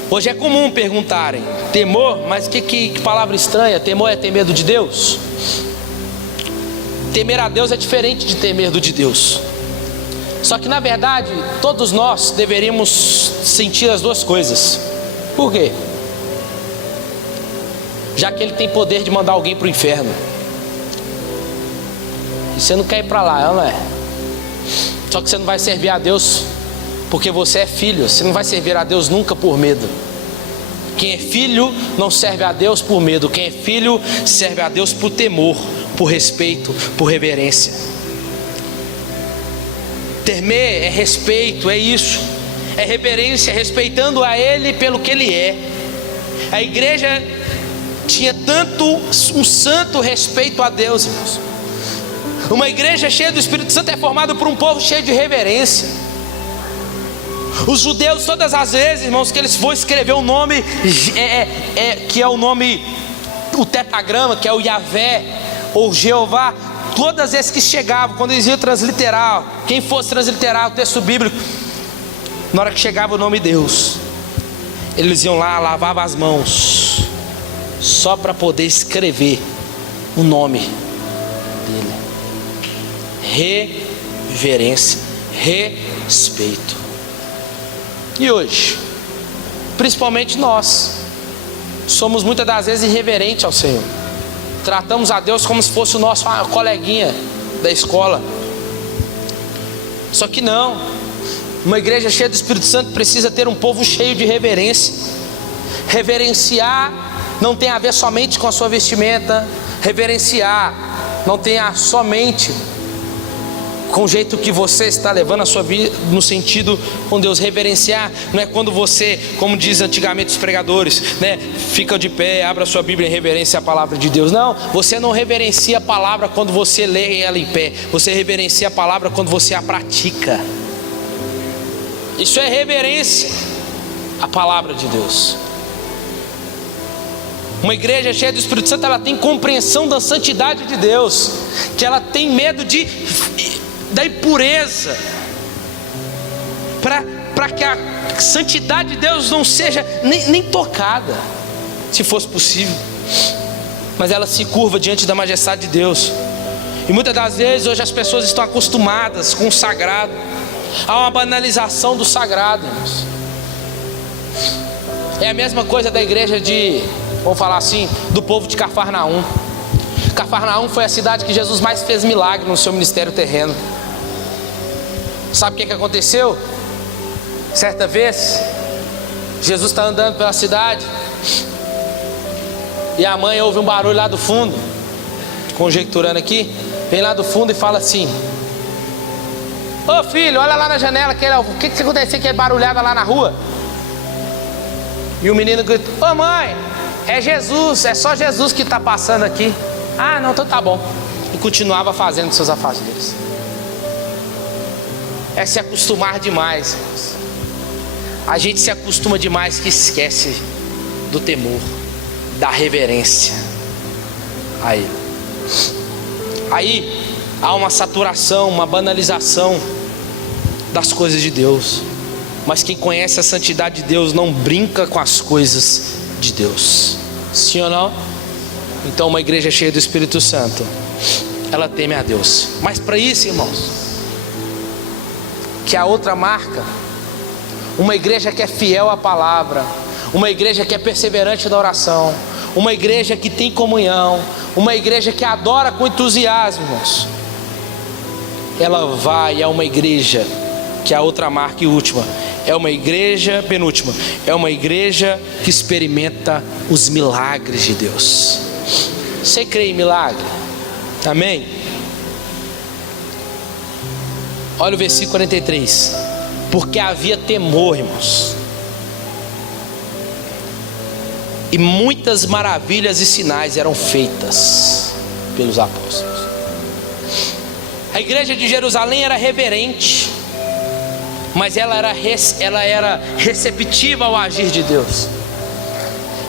Hoje é comum perguntarem, temor, mas que palavra estranha, temor é ter medo de Deus? Temer a Deus é diferente de ter medo de Deus. Só que na verdade, todos nós deveríamos sentir as duas coisas. Por quê? Já que ele tem poder de mandar alguém para o inferno, e você não quer ir para lá, não é? Só que você não vai servir a Deus porque você é filho. Você não vai servir a Deus nunca por medo. Quem é filho não serve a Deus por medo. Quem é filho serve a Deus por temor, por respeito, por reverência. Temer é respeito, é isso. É reverência, respeitando a Ele pelo que Ele é. A igreja tinha tanto um santo respeito a Deus, irmãos. Uma igreja cheia do Espírito Santo é formada por um povo cheio de reverência. Os judeus, todas as vezes, irmãos, que eles vão escrever o nome, que é o nome, o tetragrama, que é o Yahvé ou Jeová, todas as vezes que chegavam, quando eles iam transliterar, quem fosse transliterar o texto bíblico, na hora que chegava o nome Deus, eles iam lá, lavavam as mãos, só para poder escrever o nome dele. Reverência, respeito. E hoje, principalmente nós, somos muitas das vezes irreverentes ao Senhor. Tratamos a Deus como se fosse o nosso coleguinha da escola. Só que não. Uma igreja cheia do Espírito Santo precisa ter um povo cheio de reverência. Reverenciar não tem a ver somente com a sua vestimenta. Reverenciar não tem a somente com o jeito que você está levando a sua vida no sentido com Deus. Reverenciar não é quando você, como diz antigamente os pregadores, né, fica de pé, abre a sua Bíblia em reverência à palavra de Deus. Não, você não reverencia a palavra quando você lê ela em pé. Você reverencia a palavra quando você a pratica. Isso é reverência à palavra de Deus. Uma igreja cheia do Espírito Santo, ela tem compreensão da santidade de Deus, que ela tem medo da impureza, para que a santidade de Deus não seja nem tocada, se fosse possível, mas ela se curva diante da majestade de Deus. E muitas das vezes hoje as pessoas estão acostumadas com o sagrado. Há uma banalização do sagrado, irmãos. É a mesma coisa da igreja vamos falar assim, do povo de Cafarnaum. Cafarnaum foi a cidade que Jesus mais fez milagre no seu ministério terreno. Sabe o que aconteceu? Certa vez, Jesus está andando pela cidade e a mãe ouve um barulho lá do fundo, conjecturando aqui, vem lá do fundo e fala assim: ô filho, olha lá na janela, o que aconteceu, aquele barulhada lá na rua? E o menino grita: ô mãe, é Jesus, é só Jesus que está passando aqui. Ah, não, então tá bom. E continuava fazendo seus afazeres. É se acostumar demais, irmãos. A gente se acostuma demais que esquece do temor, da reverência a Ele. Aí há uma saturação, uma banalização das coisas de Deus. Mas quem conhece a santidade de Deus não brinca com as coisas de Deus. Sim ou não? Então uma igreja cheia do Espírito Santo, ela teme a Deus. Mas para isso, irmãos, que a outra marca, uma igreja que é fiel à palavra, uma igreja que é perseverante na oração, uma igreja que tem comunhão, uma igreja que adora com entusiasmo, irmãos, ela vai a uma igreja que é a outra marca e última, é uma igreja, penúltima, é uma igreja que experimenta os milagres de Deus. Você crê em milagre? Amém? Olha o versículo 43. Porque havia temor, irmãos, e muitas maravilhas e sinais eram feitas pelos apóstolos. A igreja de Jerusalém era reverente, mas ela era receptiva ao agir de Deus.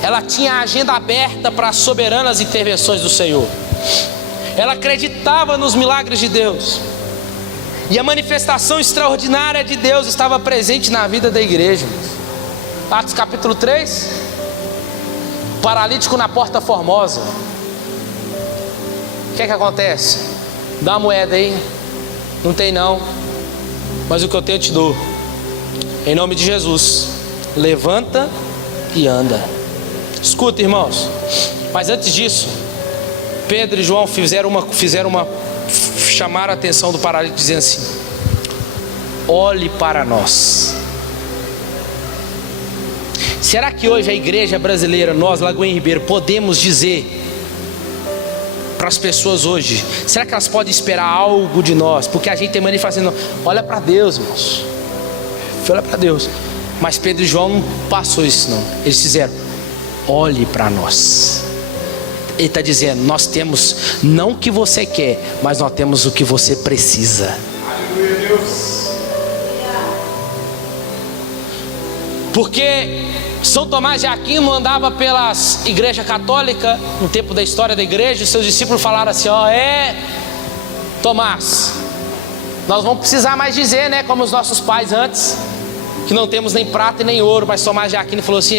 Ela tinha a agenda aberta para as soberanas intervenções do Senhor. Ela acreditava nos milagres de Deus. E a manifestação extraordinária de Deus estava presente na vida da igreja. Atos capítulo 3. Paralítico na porta formosa. O que acontece? Dá uma moeda aí. Não tem não, mas o que eu tenho eu te dou. Em nome de Jesus, levanta e anda. Escuta, irmãos. Mas antes disso, Pedro e João chamaram a atenção do paralítico, dizendo assim: olhe para nós. Será que hoje a igreja brasileira, nós, Lagoinha Ribeiro, podemos dizer para as pessoas hoje, será que elas podem esperar algo de nós? Porque a gente tem mania de fazer, olha para Deus, irmãos, olha para Deus. Mas Pedro e João não passou isso não. Eles fizeram: olhe para nós. Ele está dizendo: nós temos não o que você quer, mas nós temos o que você precisa. Aleluia, Deus. Porque São Tomás de Aquino andava pelas igrejas católicas no tempo da história da igreja, e seus discípulos falaram assim: Tomás, nós vamos precisar mais dizer, né, como os nossos pais antes, que não temos nem prata e nem ouro. Mas Tomás de Aquino falou assim: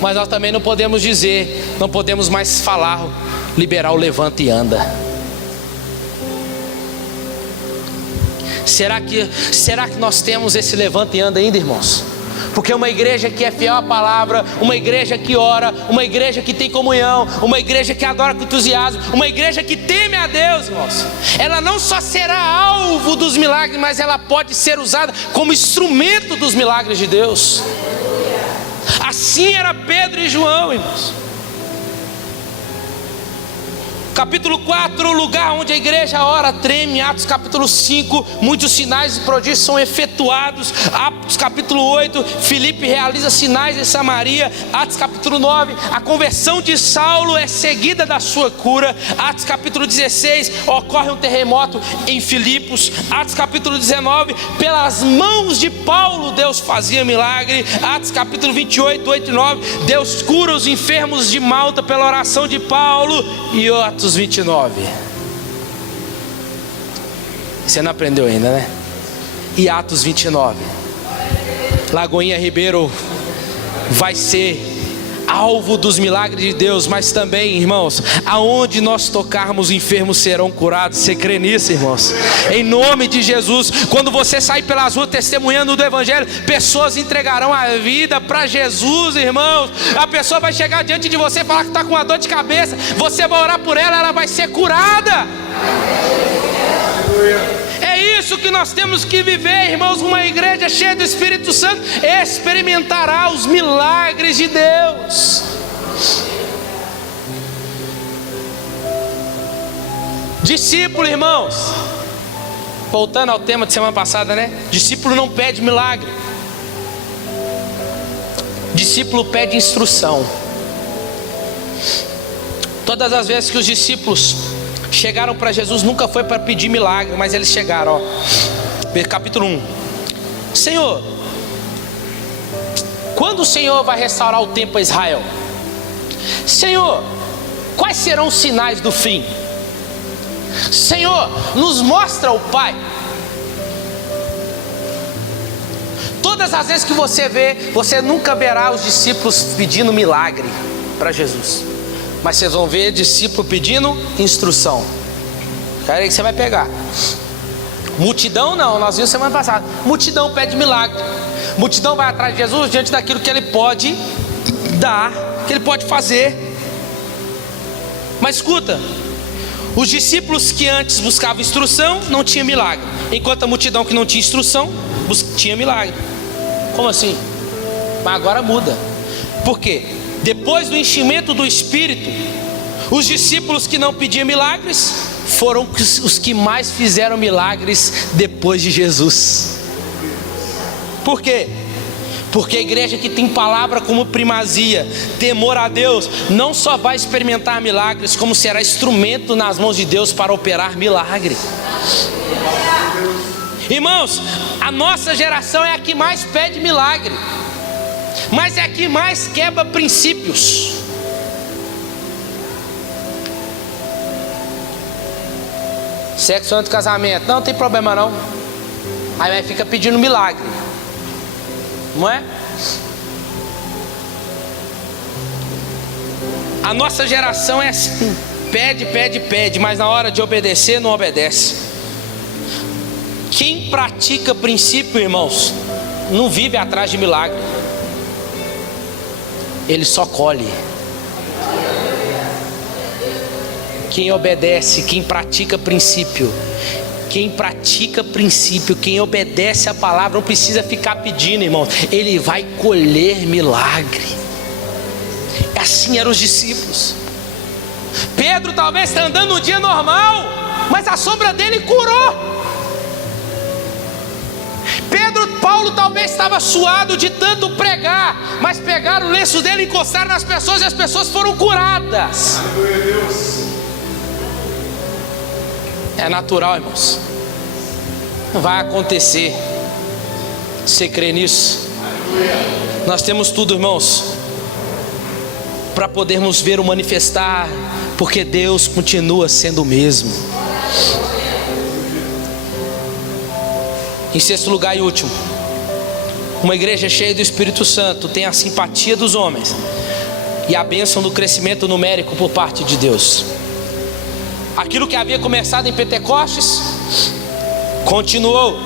mas nós também não podemos dizer, não podemos mais falar, liberar o levanta e anda. Será que nós temos esse levanta e anda ainda, irmãos? Porque uma igreja que é fiel à palavra, uma igreja que ora, uma igreja que tem comunhão, uma igreja que adora com entusiasmo, uma igreja que teme a Deus, irmãos, ela não só será alvo dos milagres, mas ela pode ser usada como instrumento dos milagres de Deus. Assim era Pedro e João, irmãos. Capítulo 4, o lugar onde a igreja ora treme. Atos capítulo 5, muitos sinais e prodígios são efetuados. Atos capítulo 8, Filipe realiza sinais em Samaria. Atos capítulo 9, a conversão de Saulo é seguida da sua cura. Atos capítulo 16, ocorre um terremoto em Filipos. Atos capítulo 19, pelas mãos de Paulo Deus fazia milagre. Atos capítulo 28, 8 e 9, Deus cura os enfermos de Malta pela oração de Paulo. E Atos 29. Você não aprendeu ainda, né? E Atos 29, Lagoinha Ribeiro vai ser alvo dos milagres de Deus, mas também, irmãos, aonde nós tocarmos, enfermos serão curados. Você crê nisso, irmãos? Em nome de Jesus. Quando você sair pelas ruas testemunhando do evangelho, pessoas entregarão a vida para Jesus, irmãos. A pessoa vai chegar diante de você e falar que está com uma dor de cabeça, você vai orar por ela, ela vai ser curada. É isso que nós temos que viver, irmãos. Uma igreja cheia do Espírito Santo experimentará os milagres de Deus. Discípulo, irmãos, voltando ao tema de semana passada, né? Discípulo não pede milagre, discípulo pede instrução. Todas as vezes que os discípulos chegaram para Jesus, nunca foi para pedir milagre, mas eles chegaram, capítulo 1. Senhor, quando o Senhor vai restaurar o templo a Israel? Senhor, quais serão os sinais do fim? Senhor, nos mostra o Pai. Todas as vezes que você vê, você nunca verá os discípulos pedindo milagre para Jesus, mas vocês vão ver discípulo pedindo instrução. Cara, aí que você vai pegar. Multidão não, nós vimos semana passada. Multidão pede milagre. Multidão vai atrás de Jesus diante daquilo que ele pode dar, que ele pode fazer. Mas escuta, os discípulos que antes buscavam instrução não tinha milagre, enquanto a multidão que não tinha instrução tinha milagre. Como assim? Mas agora muda. Por quê? Depois do enchimento do Espírito, os discípulos que não pediam milagres foram os que mais fizeram milagres depois de Jesus. Por quê? Porque a igreja que tem palavra como primazia, temor a Deus, não só vai experimentar milagres, como será instrumento nas mãos de Deus para operar milagre. Irmãos, a nossa geração é a que mais pede milagre, mas é a que mais quebra princípios. Sexo antes do casamento, não tem problema não. Aí fica pedindo milagre, não é? A nossa geração é assim, pede, mas na hora de obedecer não obedece. Quem pratica princípio, irmãos, não vive atrás de milagre, ele só colhe. Quem obedece, quem pratica princípio, quem obedece a palavra, não precisa ficar pedindo, irmão, ele vai colher milagre. Assim eram os discípulos. Pedro talvez está andando um dia normal, mas a sombra dele curou. Paulo talvez estava suado de tanto pregar, mas pegaram o lenço dele, encostaram nas pessoas e as pessoas foram curadas. É natural, irmãos, vai acontecer. Você crê nisso? Nós temos tudo, irmãos, para podermos ver o manifestar, porque Deus continua sendo o mesmo. Em sexto lugar e último, uma igreja cheia do Espírito Santo tem a simpatia dos homens e a bênção do crescimento numérico por parte de Deus. Aquilo que havia começado em Pentecostes continuou,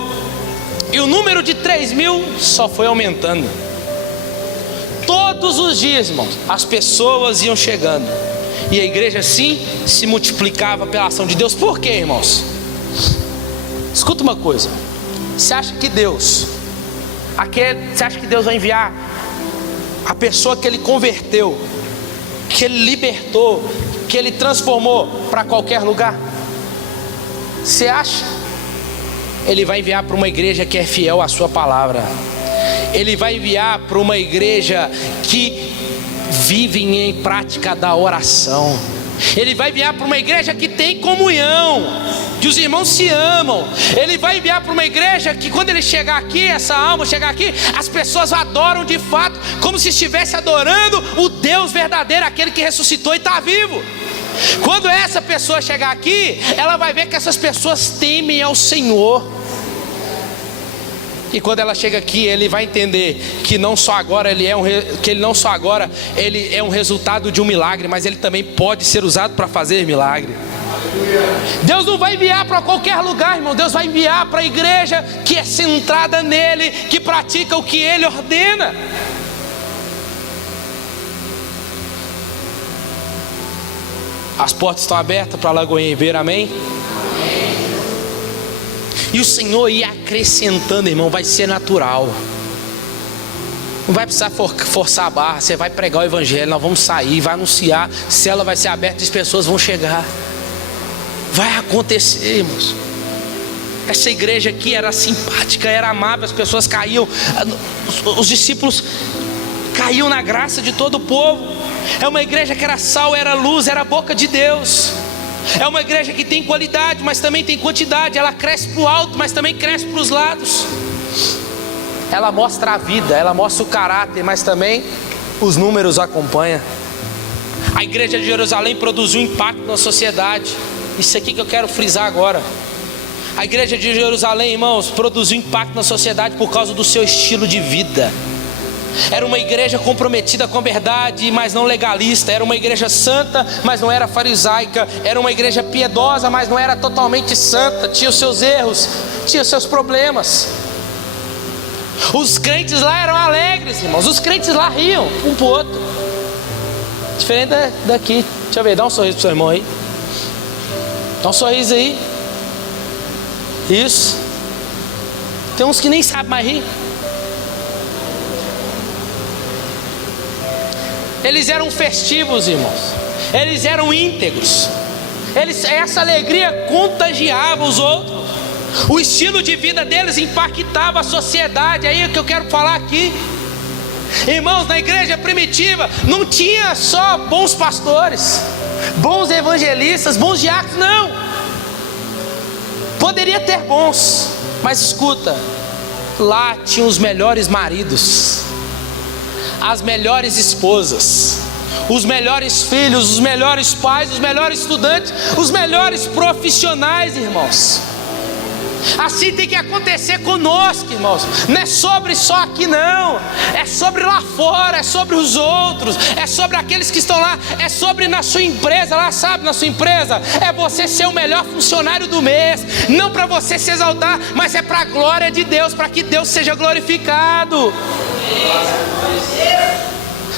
e o número de 3.000 só foi aumentando. todos os dias, irmãos, as pessoas iam chegando, e a igreja assim se multiplicava pela ação de Deus. Por quê, irmãos? Escuta uma coisa: você acha que Deus vai enviar a pessoa que Ele converteu, que Ele libertou, que Ele transformou para qualquer lugar? Você acha? Ele vai enviar para uma igreja que é fiel à sua palavra. Ele vai enviar para uma igreja que vive em prática da oração. Ele vai enviar para uma igreja que tem comunhão, que os irmãos se amam. Ele vai enviar para uma igreja que, quando ele chegar aqui, essa alma chegar aqui, as pessoas adoram de fato, como se estivesse adorando o Deus verdadeiro, aquele que ressuscitou e está vivo. Quando essa pessoa chegar aqui, ela vai ver que essas pessoas temem ao Senhor. E quando ela chega aqui, ele vai entender que não só agora ele é um resultado de um milagre, mas ele também pode ser usado para fazer milagre. Deus não vai enviar para qualquer lugar, irmão. Deus vai enviar para a igreja que é centrada nele, que pratica o que ele ordena. As portas estão abertas para a Lagoinha ver, amém? E o Senhor ia acrescentando, irmão, vai ser natural. Não vai precisar forçar a barra. Você vai pregar o evangelho, nós vamos sair, vai anunciar, célula vai ser aberta e as pessoas vão chegar. Vai acontecer, irmãos. Essa igreja aqui era simpática, era amável, as pessoas caíam, os discípulos caíam na graça de todo o povo. É uma igreja que era sal, era luz, era a boca de Deus. É uma igreja que tem qualidade, mas também tem quantidade. Ela cresce para o alto, mas também cresce para os lados. Ela mostra a vida, ela mostra o caráter, mas também os números acompanham. A igreja de Jerusalém produziu impacto na sociedade. Isso aqui que eu quero frisar agora. A igreja de Jerusalém, irmãos, produziu impacto na sociedade por causa do seu estilo de vida. Era uma igreja comprometida com a verdade, mas não legalista. Era uma igreja santa, mas não era farisaica. Era uma igreja piedosa, mas não era totalmente santa. Tinha os seus erros, tinha os seus problemas. Os crentes lá eram alegres, irmãos. Os crentes lá riam um pro outro. Diferente daqui. Deixa eu ver, dá um sorriso pro seu irmão aí. Dá um sorriso aí. Isso. Tem uns que nem sabem mais rir. Eles eram festivos, irmãos. Eles eram íntegros. Essa alegria contagiava os outros. O estilo de vida deles impactava a sociedade. Aí é que eu quero falar aqui. Irmãos, na igreja primitiva não tinha só bons pastores, bons evangelistas, bons diáconos, não. Poderia ter bons, mas escuta, lá tinha os melhores maridos, as melhores esposas, os melhores filhos, os melhores pais, os melhores estudantes, os melhores profissionais, irmãos. Assim tem que acontecer conosco, irmãos. Não é sobre só aqui não, é sobre lá fora, é sobre os outros, é sobre aqueles que estão lá, é sobre na sua empresa, lá sabe, na sua empresa, é você ser o melhor funcionário do mês, não para você se exaltar, mas é para a glória de Deus, para que Deus seja glorificado.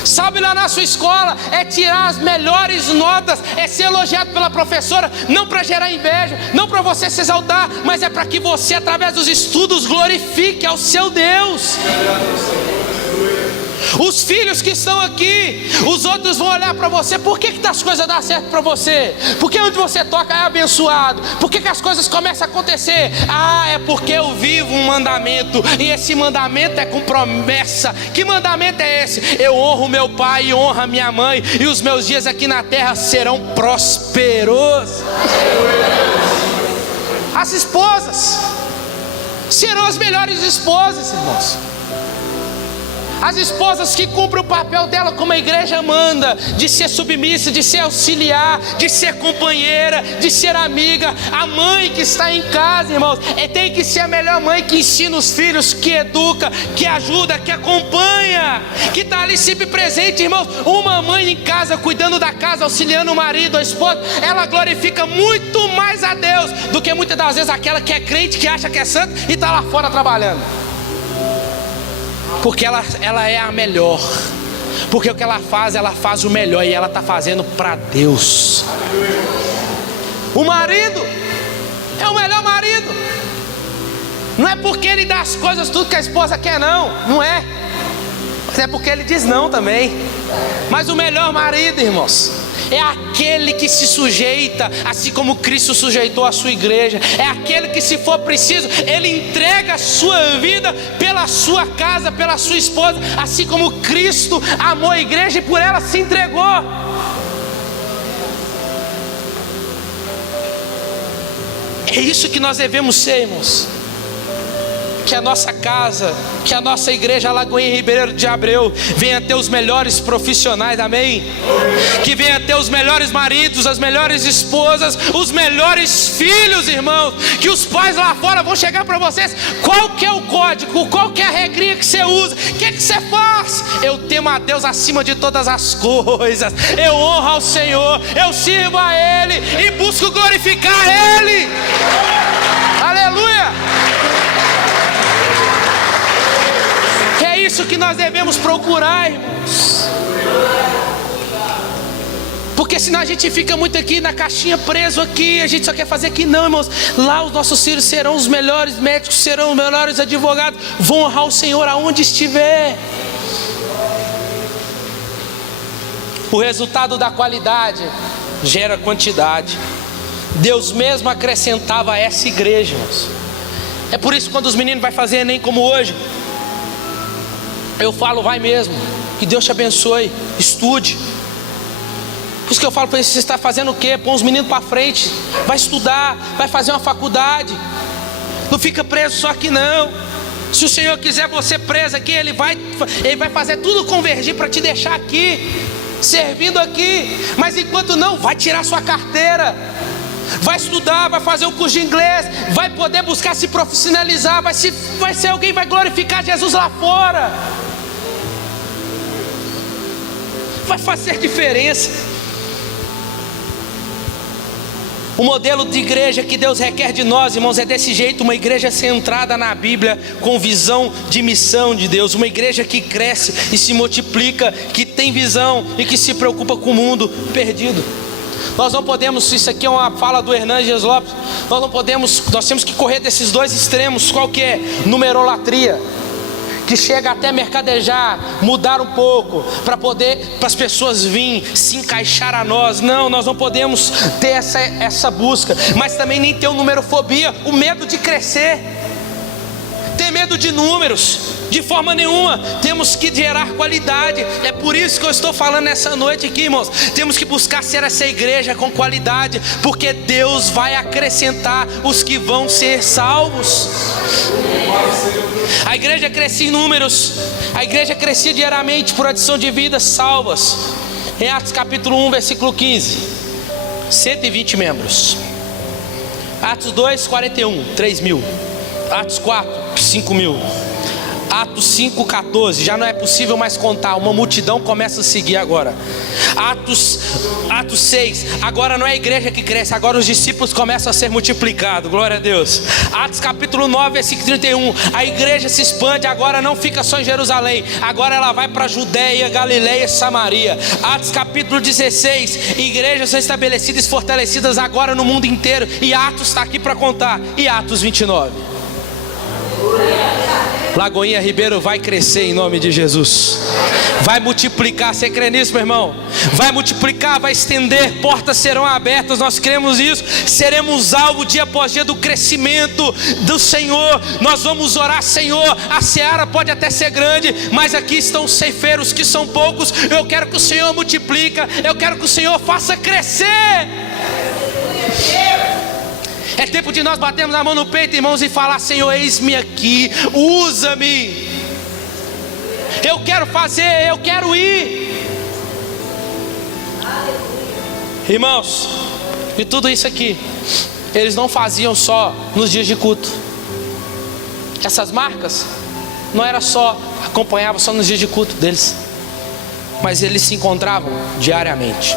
Sabe, lá na sua escola é tirar as melhores notas, é ser elogiado pela professora, não para gerar inveja, não para você se exaltar, mas é para que você, através dos estudos, glorifique ao seu Deus. Os filhos que estão aqui, os outros vão olhar para você. Por que as coisas dão certo para você? Porque onde você toca é abençoado. Por que as coisas começam a acontecer? É porque eu vivo um mandamento, e esse mandamento é com promessa. Que mandamento é esse? Eu honro meu pai e honro a minha mãe, e os meus dias aqui na terra serão prósperos. As esposas serão as melhores esposas, irmãos. As esposas que cumprem o papel dela como a igreja manda, de ser submissa, de ser auxiliar, de ser companheira, de ser amiga. A mãe que está em casa, irmãos, tem que ser a melhor mãe, que ensina os filhos, que educa, que ajuda, que acompanha, que está ali sempre presente, irmãos. Uma mãe em casa, cuidando da casa, auxiliando o marido, a esposa, ela glorifica muito mais a Deus do que muitas das vezes aquela que é crente, que acha que é santo e está lá fora trabalhando. Porque ela é a melhor. Porque o que ela faz o melhor, e ela está fazendo para Deus. O marido é o melhor marido. Não é porque ele dá as coisas tudo que a esposa quer, não é. Mas é porque ele diz não também. Mas o melhor marido, irmãos, é aquele que se sujeita, assim como Cristo sujeitou a sua igreja. É aquele que, se for preciso, ele entrega a sua vida pela sua casa, pela sua esposa, assim como Cristo amou a igreja e por ela se entregou. É isso que nós devemos ser, irmãos. Que a nossa casa, que a nossa igreja Alagoinha Ribeiro de Abreu venha ter os melhores profissionais, amém? Que venha ter os melhores maridos, as melhores esposas, os melhores filhos, irmãos. Que os pais lá fora vão chegar para vocês: qual que é o código, qual que é a regrinha que você usa, o que você faz? Eu temo a Deus acima de todas as coisas, eu honro ao Senhor, eu sirvo a Ele e busco glorificar Ele. Aleluia! É isso que nós devemos procurar, irmãos. Porque senão a gente fica muito aqui na caixinha, preso aqui. A gente só quer fazer aqui, não, irmãos. Lá os nossos filhos serão os melhores médicos, serão os melhores advogados, vão honrar o Senhor aonde estiver. O resultado da qualidade gera quantidade. Deus mesmo acrescentava a essa igreja, irmãos. É por isso que quando os meninos vão fazer Enem como hoje, eu falo: vai mesmo, que Deus te abençoe, estude. Por isso que eu falo para eles: você está fazendo o quê? Põe os meninos para frente, vai estudar, vai fazer uma faculdade. Não fica preso só aqui não. Se o Senhor quiser você preso aqui, Ele vai fazer tudo convergir para te deixar aqui, servindo aqui. Mas enquanto não, vai tirar sua carteira, vai estudar, vai fazer um curso de inglês, vai poder buscar se profissionalizar, vai ser alguém, vai glorificar Jesus lá fora. Vai fazer diferença. O modelo de igreja que Deus requer de nós, irmãos, é desse jeito: uma igreja centrada na Bíblia, com visão de missão de Deus. Uma igreja que cresce e se multiplica, que tem visão e que se preocupa com o mundo perdido. Nós não podemos, isso aqui é uma fala do Hernandes Lopes, nós temos que correr desses dois extremos. Qual que é? Numerolatria, que chega até mercadejar, mudar um pouco, para as pessoas virem se encaixar a nós. Não, nós não podemos ter essa busca, mas também nem ter o numerofobia, o medo de crescer, ter medo de números, de forma nenhuma. Temos que gerar qualidade. É por isso que eu estou falando nessa noite aqui, irmãos. Temos que buscar ser essa igreja com qualidade, porque Deus vai acrescentar os que vão ser salvos. A igreja crescia em números, a igreja crescia diariamente por adição de vidas salvas. Em Atos capítulo 1, versículo 15, 120 membros. Atos 2, 41, 3 mil. Atos 4, 5 mil. Atos 5, 14, já não é possível mais contar, uma multidão começa a seguir agora. Atos 6, agora não é a igreja que cresce, agora os discípulos começam a ser multiplicados, glória a Deus. Atos capítulo 9, versículo 31, a igreja se expande, agora não fica só em Jerusalém, agora ela vai para Judeia, Galileia, Samaria. Atos capítulo 16, igrejas são estabelecidas e fortalecidas agora no mundo inteiro, e Atos está aqui para contar. E Atos 29, Lagoinha Ribeiro vai crescer em nome de Jesus, vai multiplicar. Você crê nisso, meu irmão? Vai multiplicar, vai estender, portas serão abertas. Nós cremos nisso. Seremos alvo dia após dia do crescimento do Senhor. Nós vamos orar: Senhor, a seara pode até ser grande, mas aqui estão os ceifeiros que são poucos. Eu quero que o Senhor multiplica, eu quero que o Senhor faça crescer. É tempo de nós batermos a mão no peito, irmãos, e falar: Senhor, eis-me aqui, usa-me. Eu quero fazer, eu quero ir. Irmãos, e tudo isso aqui, eles não faziam só nos dias de culto. Essas marcas não era só, acompanhavam só nos dias de culto deles, mas eles se encontravam diariamente,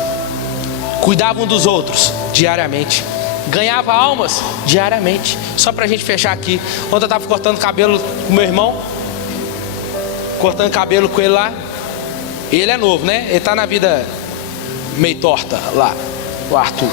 cuidavam dos outros diariamente, ganhava almas diariamente. Só pra gente fechar aqui, ontem eu estava cortando cabelo com meu irmão, cortando cabelo com ele lá, Ele é novo, né? Ele tá na vida meio torta lá, o Arthur.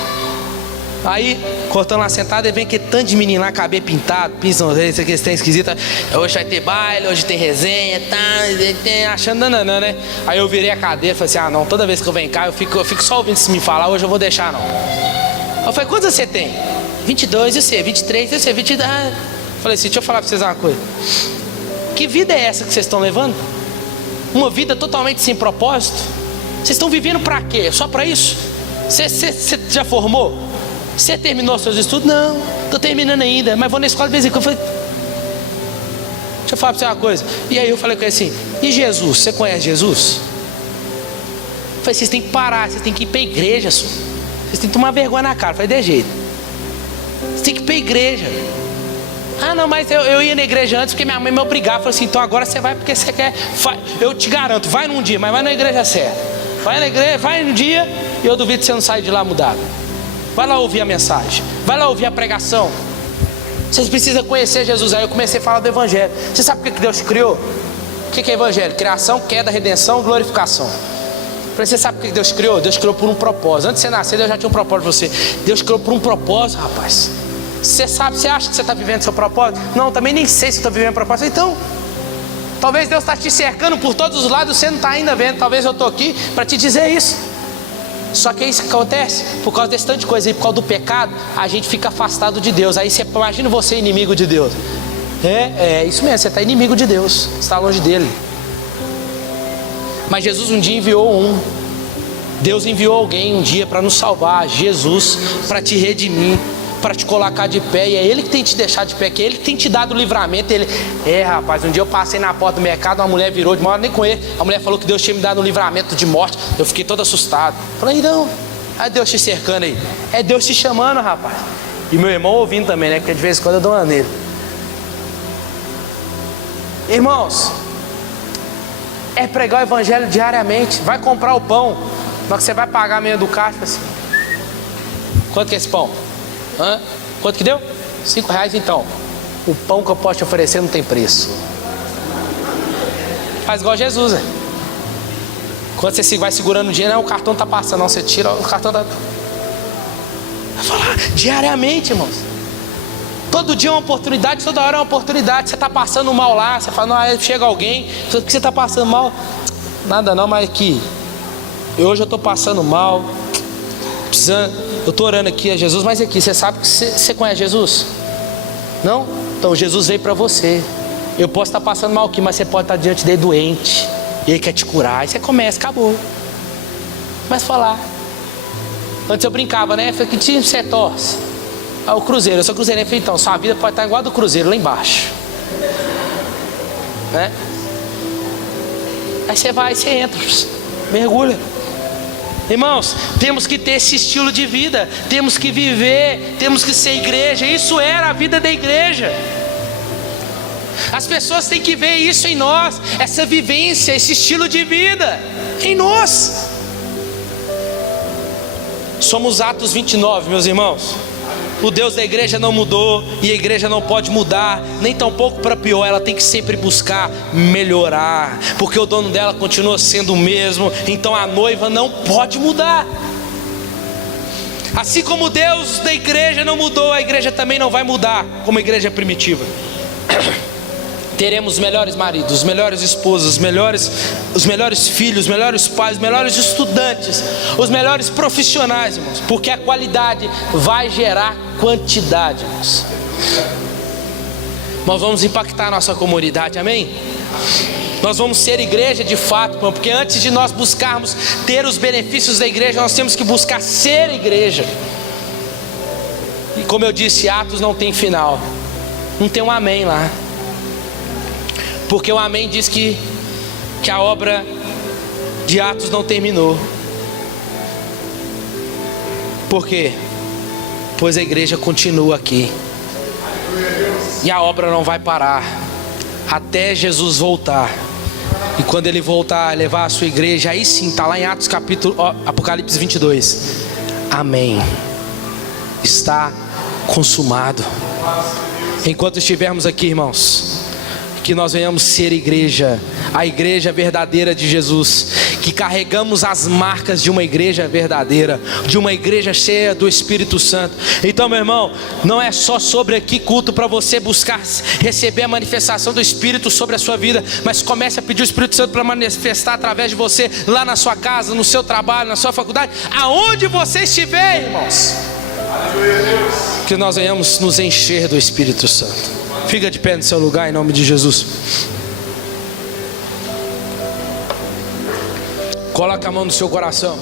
Aí, cortando lá sentado, ele vem aquele tanto de menino lá, cabelo pintado, pinça, isso aqui, tem esquisita. Hoje vai ter baile, hoje tem resenha, tá, achando nananã, né? Aí eu virei a cadeira e falei assim, ah não, toda vez que eu venho cá, eu fico só ouvindo se me falar, hoje eu vou deixar não. Eu falei, quantos você tem? 22, e você? 23, e você? 22. Falei assim, deixa eu falar pra vocês uma coisa. Que vida é essa que vocês estão levando? Uma vida totalmente sem propósito? Vocês estão vivendo pra quê? Só pra isso? Você já formou? Você terminou seus estudos? Não, estou terminando ainda, mas vou na escola de vez em quando. Eu falei, deixa eu falar para você uma coisa. E aí eu falei com ele assim, e Jesus, você conhece Jesus? Eu falei, vocês têm que parar, vocês têm que ir para a igreja, senhor. Vocês têm que tomar vergonha na cara. Eu falei, de jeito. Vocês têm que ir para a igreja. Ah não, mas eu ia na igreja antes porque minha mãe me obrigava. Eu falei assim, então agora você vai porque você quer. Eu te garanto, vai num dia, mas vai na igreja certa. Vai na igreja, vai num dia e eu duvido que você não saia de lá mudado. Vai lá ouvir a mensagem, vai lá ouvir a pregação. Vocês precisam conhecer Jesus. Aí eu comecei a falar do evangelho. Você sabe por que Deus criou? O que é evangelho? Criação, queda, redenção, glorificação. Você sabe por que Deus criou? Deus criou por um propósito. Antes de você nascer, Deus já tinha um propósito para você. Deus criou por um propósito, rapaz. Você sabe, você acha que você está vivendo seu propósito? Não, também nem sei se eu estou vivendo propósito. Então, talvez Deus está te cercando por todos os lados, você não está ainda vendo. Talvez eu estou aqui para te dizer isso. Só que é isso que acontece, por causa desse tanto de coisa aí, por causa do pecado, a gente fica afastado de Deus. Aí você imagina você inimigo de Deus. É isso mesmo, você está inimigo de Deus, você está longe dele. Mas Jesus um dia enviou Deus enviou alguém um dia para nos salvar, Jesus, para te redimir, para te colocar de pé. E é Ele que tem te deixado de pé, que é Ele que tem te dado o livramento. Rapaz, um dia eu passei na porta do mercado, uma mulher virou de mal, nem conheço. A mulher falou que Deus tinha me dado um livramento de morte. Eu fiquei todo assustado. Falei, não, é Deus te cercando aí, é Deus te chamando, rapaz. E meu irmão ouvindo também, né? Porque de vez em quando eu dou uma nele. Irmãos, é pregar o evangelho diariamente. Vai comprar o pão, mas que você vai pagar meio do caixa assim. Quanto que é esse pão? Quanto que deu? R$5 então. O pão que eu posso te oferecer não tem preço. Faz igual Jesus, né? Quando você vai segurando o dinheiro, o cartão tá passando, não, você tira, o cartão tá. Vai falar diariamente, irmãos. Todo dia é uma oportunidade, toda hora é uma oportunidade. Você tá passando mal lá, você fala, não, aí chega alguém, por que você tá passando mal? Nada não, mas aqui, hoje eu tô passando mal, precisando, eu tô orando aqui a Jesus, mas aqui, você sabe que você conhece Jesus? Não? Então Jesus veio para você. Eu posso estar passando mal aqui, mas você pode estar diante dele doente, e ele quer te curar. Aí você começa, acabou. Começa a falar. Antes eu brincava, né? Falei, que time você torce? O Cruzeiro, eu sou cruzeirense. Falei, então, sua vida pode estar igual a do Cruzeiro, lá embaixo, né? Aí você vai, você entra, mergulha. Irmãos, temos que ter esse estilo de vida, temos que viver, temos que ser igreja. Isso era a vida da igreja. As pessoas têm que ver isso em nós, essa vivência, esse estilo de vida em nós. Somos Atos 29, meus irmãos. O Deus da igreja não mudou, e a igreja não pode mudar, nem tampouco para pior. Ela tem que sempre buscar melhorar, porque o dono dela continua sendo o mesmo. Então a noiva não pode mudar. Assim como o Deus da igreja não mudou, a igreja também não vai mudar como a igreja primitiva. Teremos os melhores maridos, os melhores esposos, os melhores filhos, os melhores pais, os melhores estudantes, os melhores profissionais, irmãos, porque a qualidade vai gerar quantidade, irmãos. Nós vamos impactar a nossa comunidade, amém? Nós vamos ser igreja de fato, irmão, porque antes de nós buscarmos ter os benefícios da igreja, nós temos que buscar ser igreja. E como eu disse, Atos não tem final, não tem um amém lá. Porque o amém diz que a obra de Atos não terminou. Por quê? Pois a igreja continua aqui. E a obra não vai parar até Jesus voltar. E quando ele voltar, levar a sua igreja, aí sim, está lá em Atos Apocalipse 22. Amém. Está consumado. Enquanto estivermos aqui, irmãos, Que nós venhamos ser igreja, a igreja verdadeira de Jesus, que carregamos as marcas de uma igreja verdadeira, de uma igreja cheia do Espírito Santo. Então, meu irmão, não é só sobre aqui culto para você buscar receber a manifestação do Espírito sobre a sua vida, mas comece a pedir o Espírito Santo para manifestar através de você, lá na sua casa, no seu trabalho, na sua faculdade, aonde você estiver, irmãos. Que nós venhamos nos encher do Espírito Santo. Fica de pé no seu lugar em nome de Jesus. Coloca a mão no seu coração.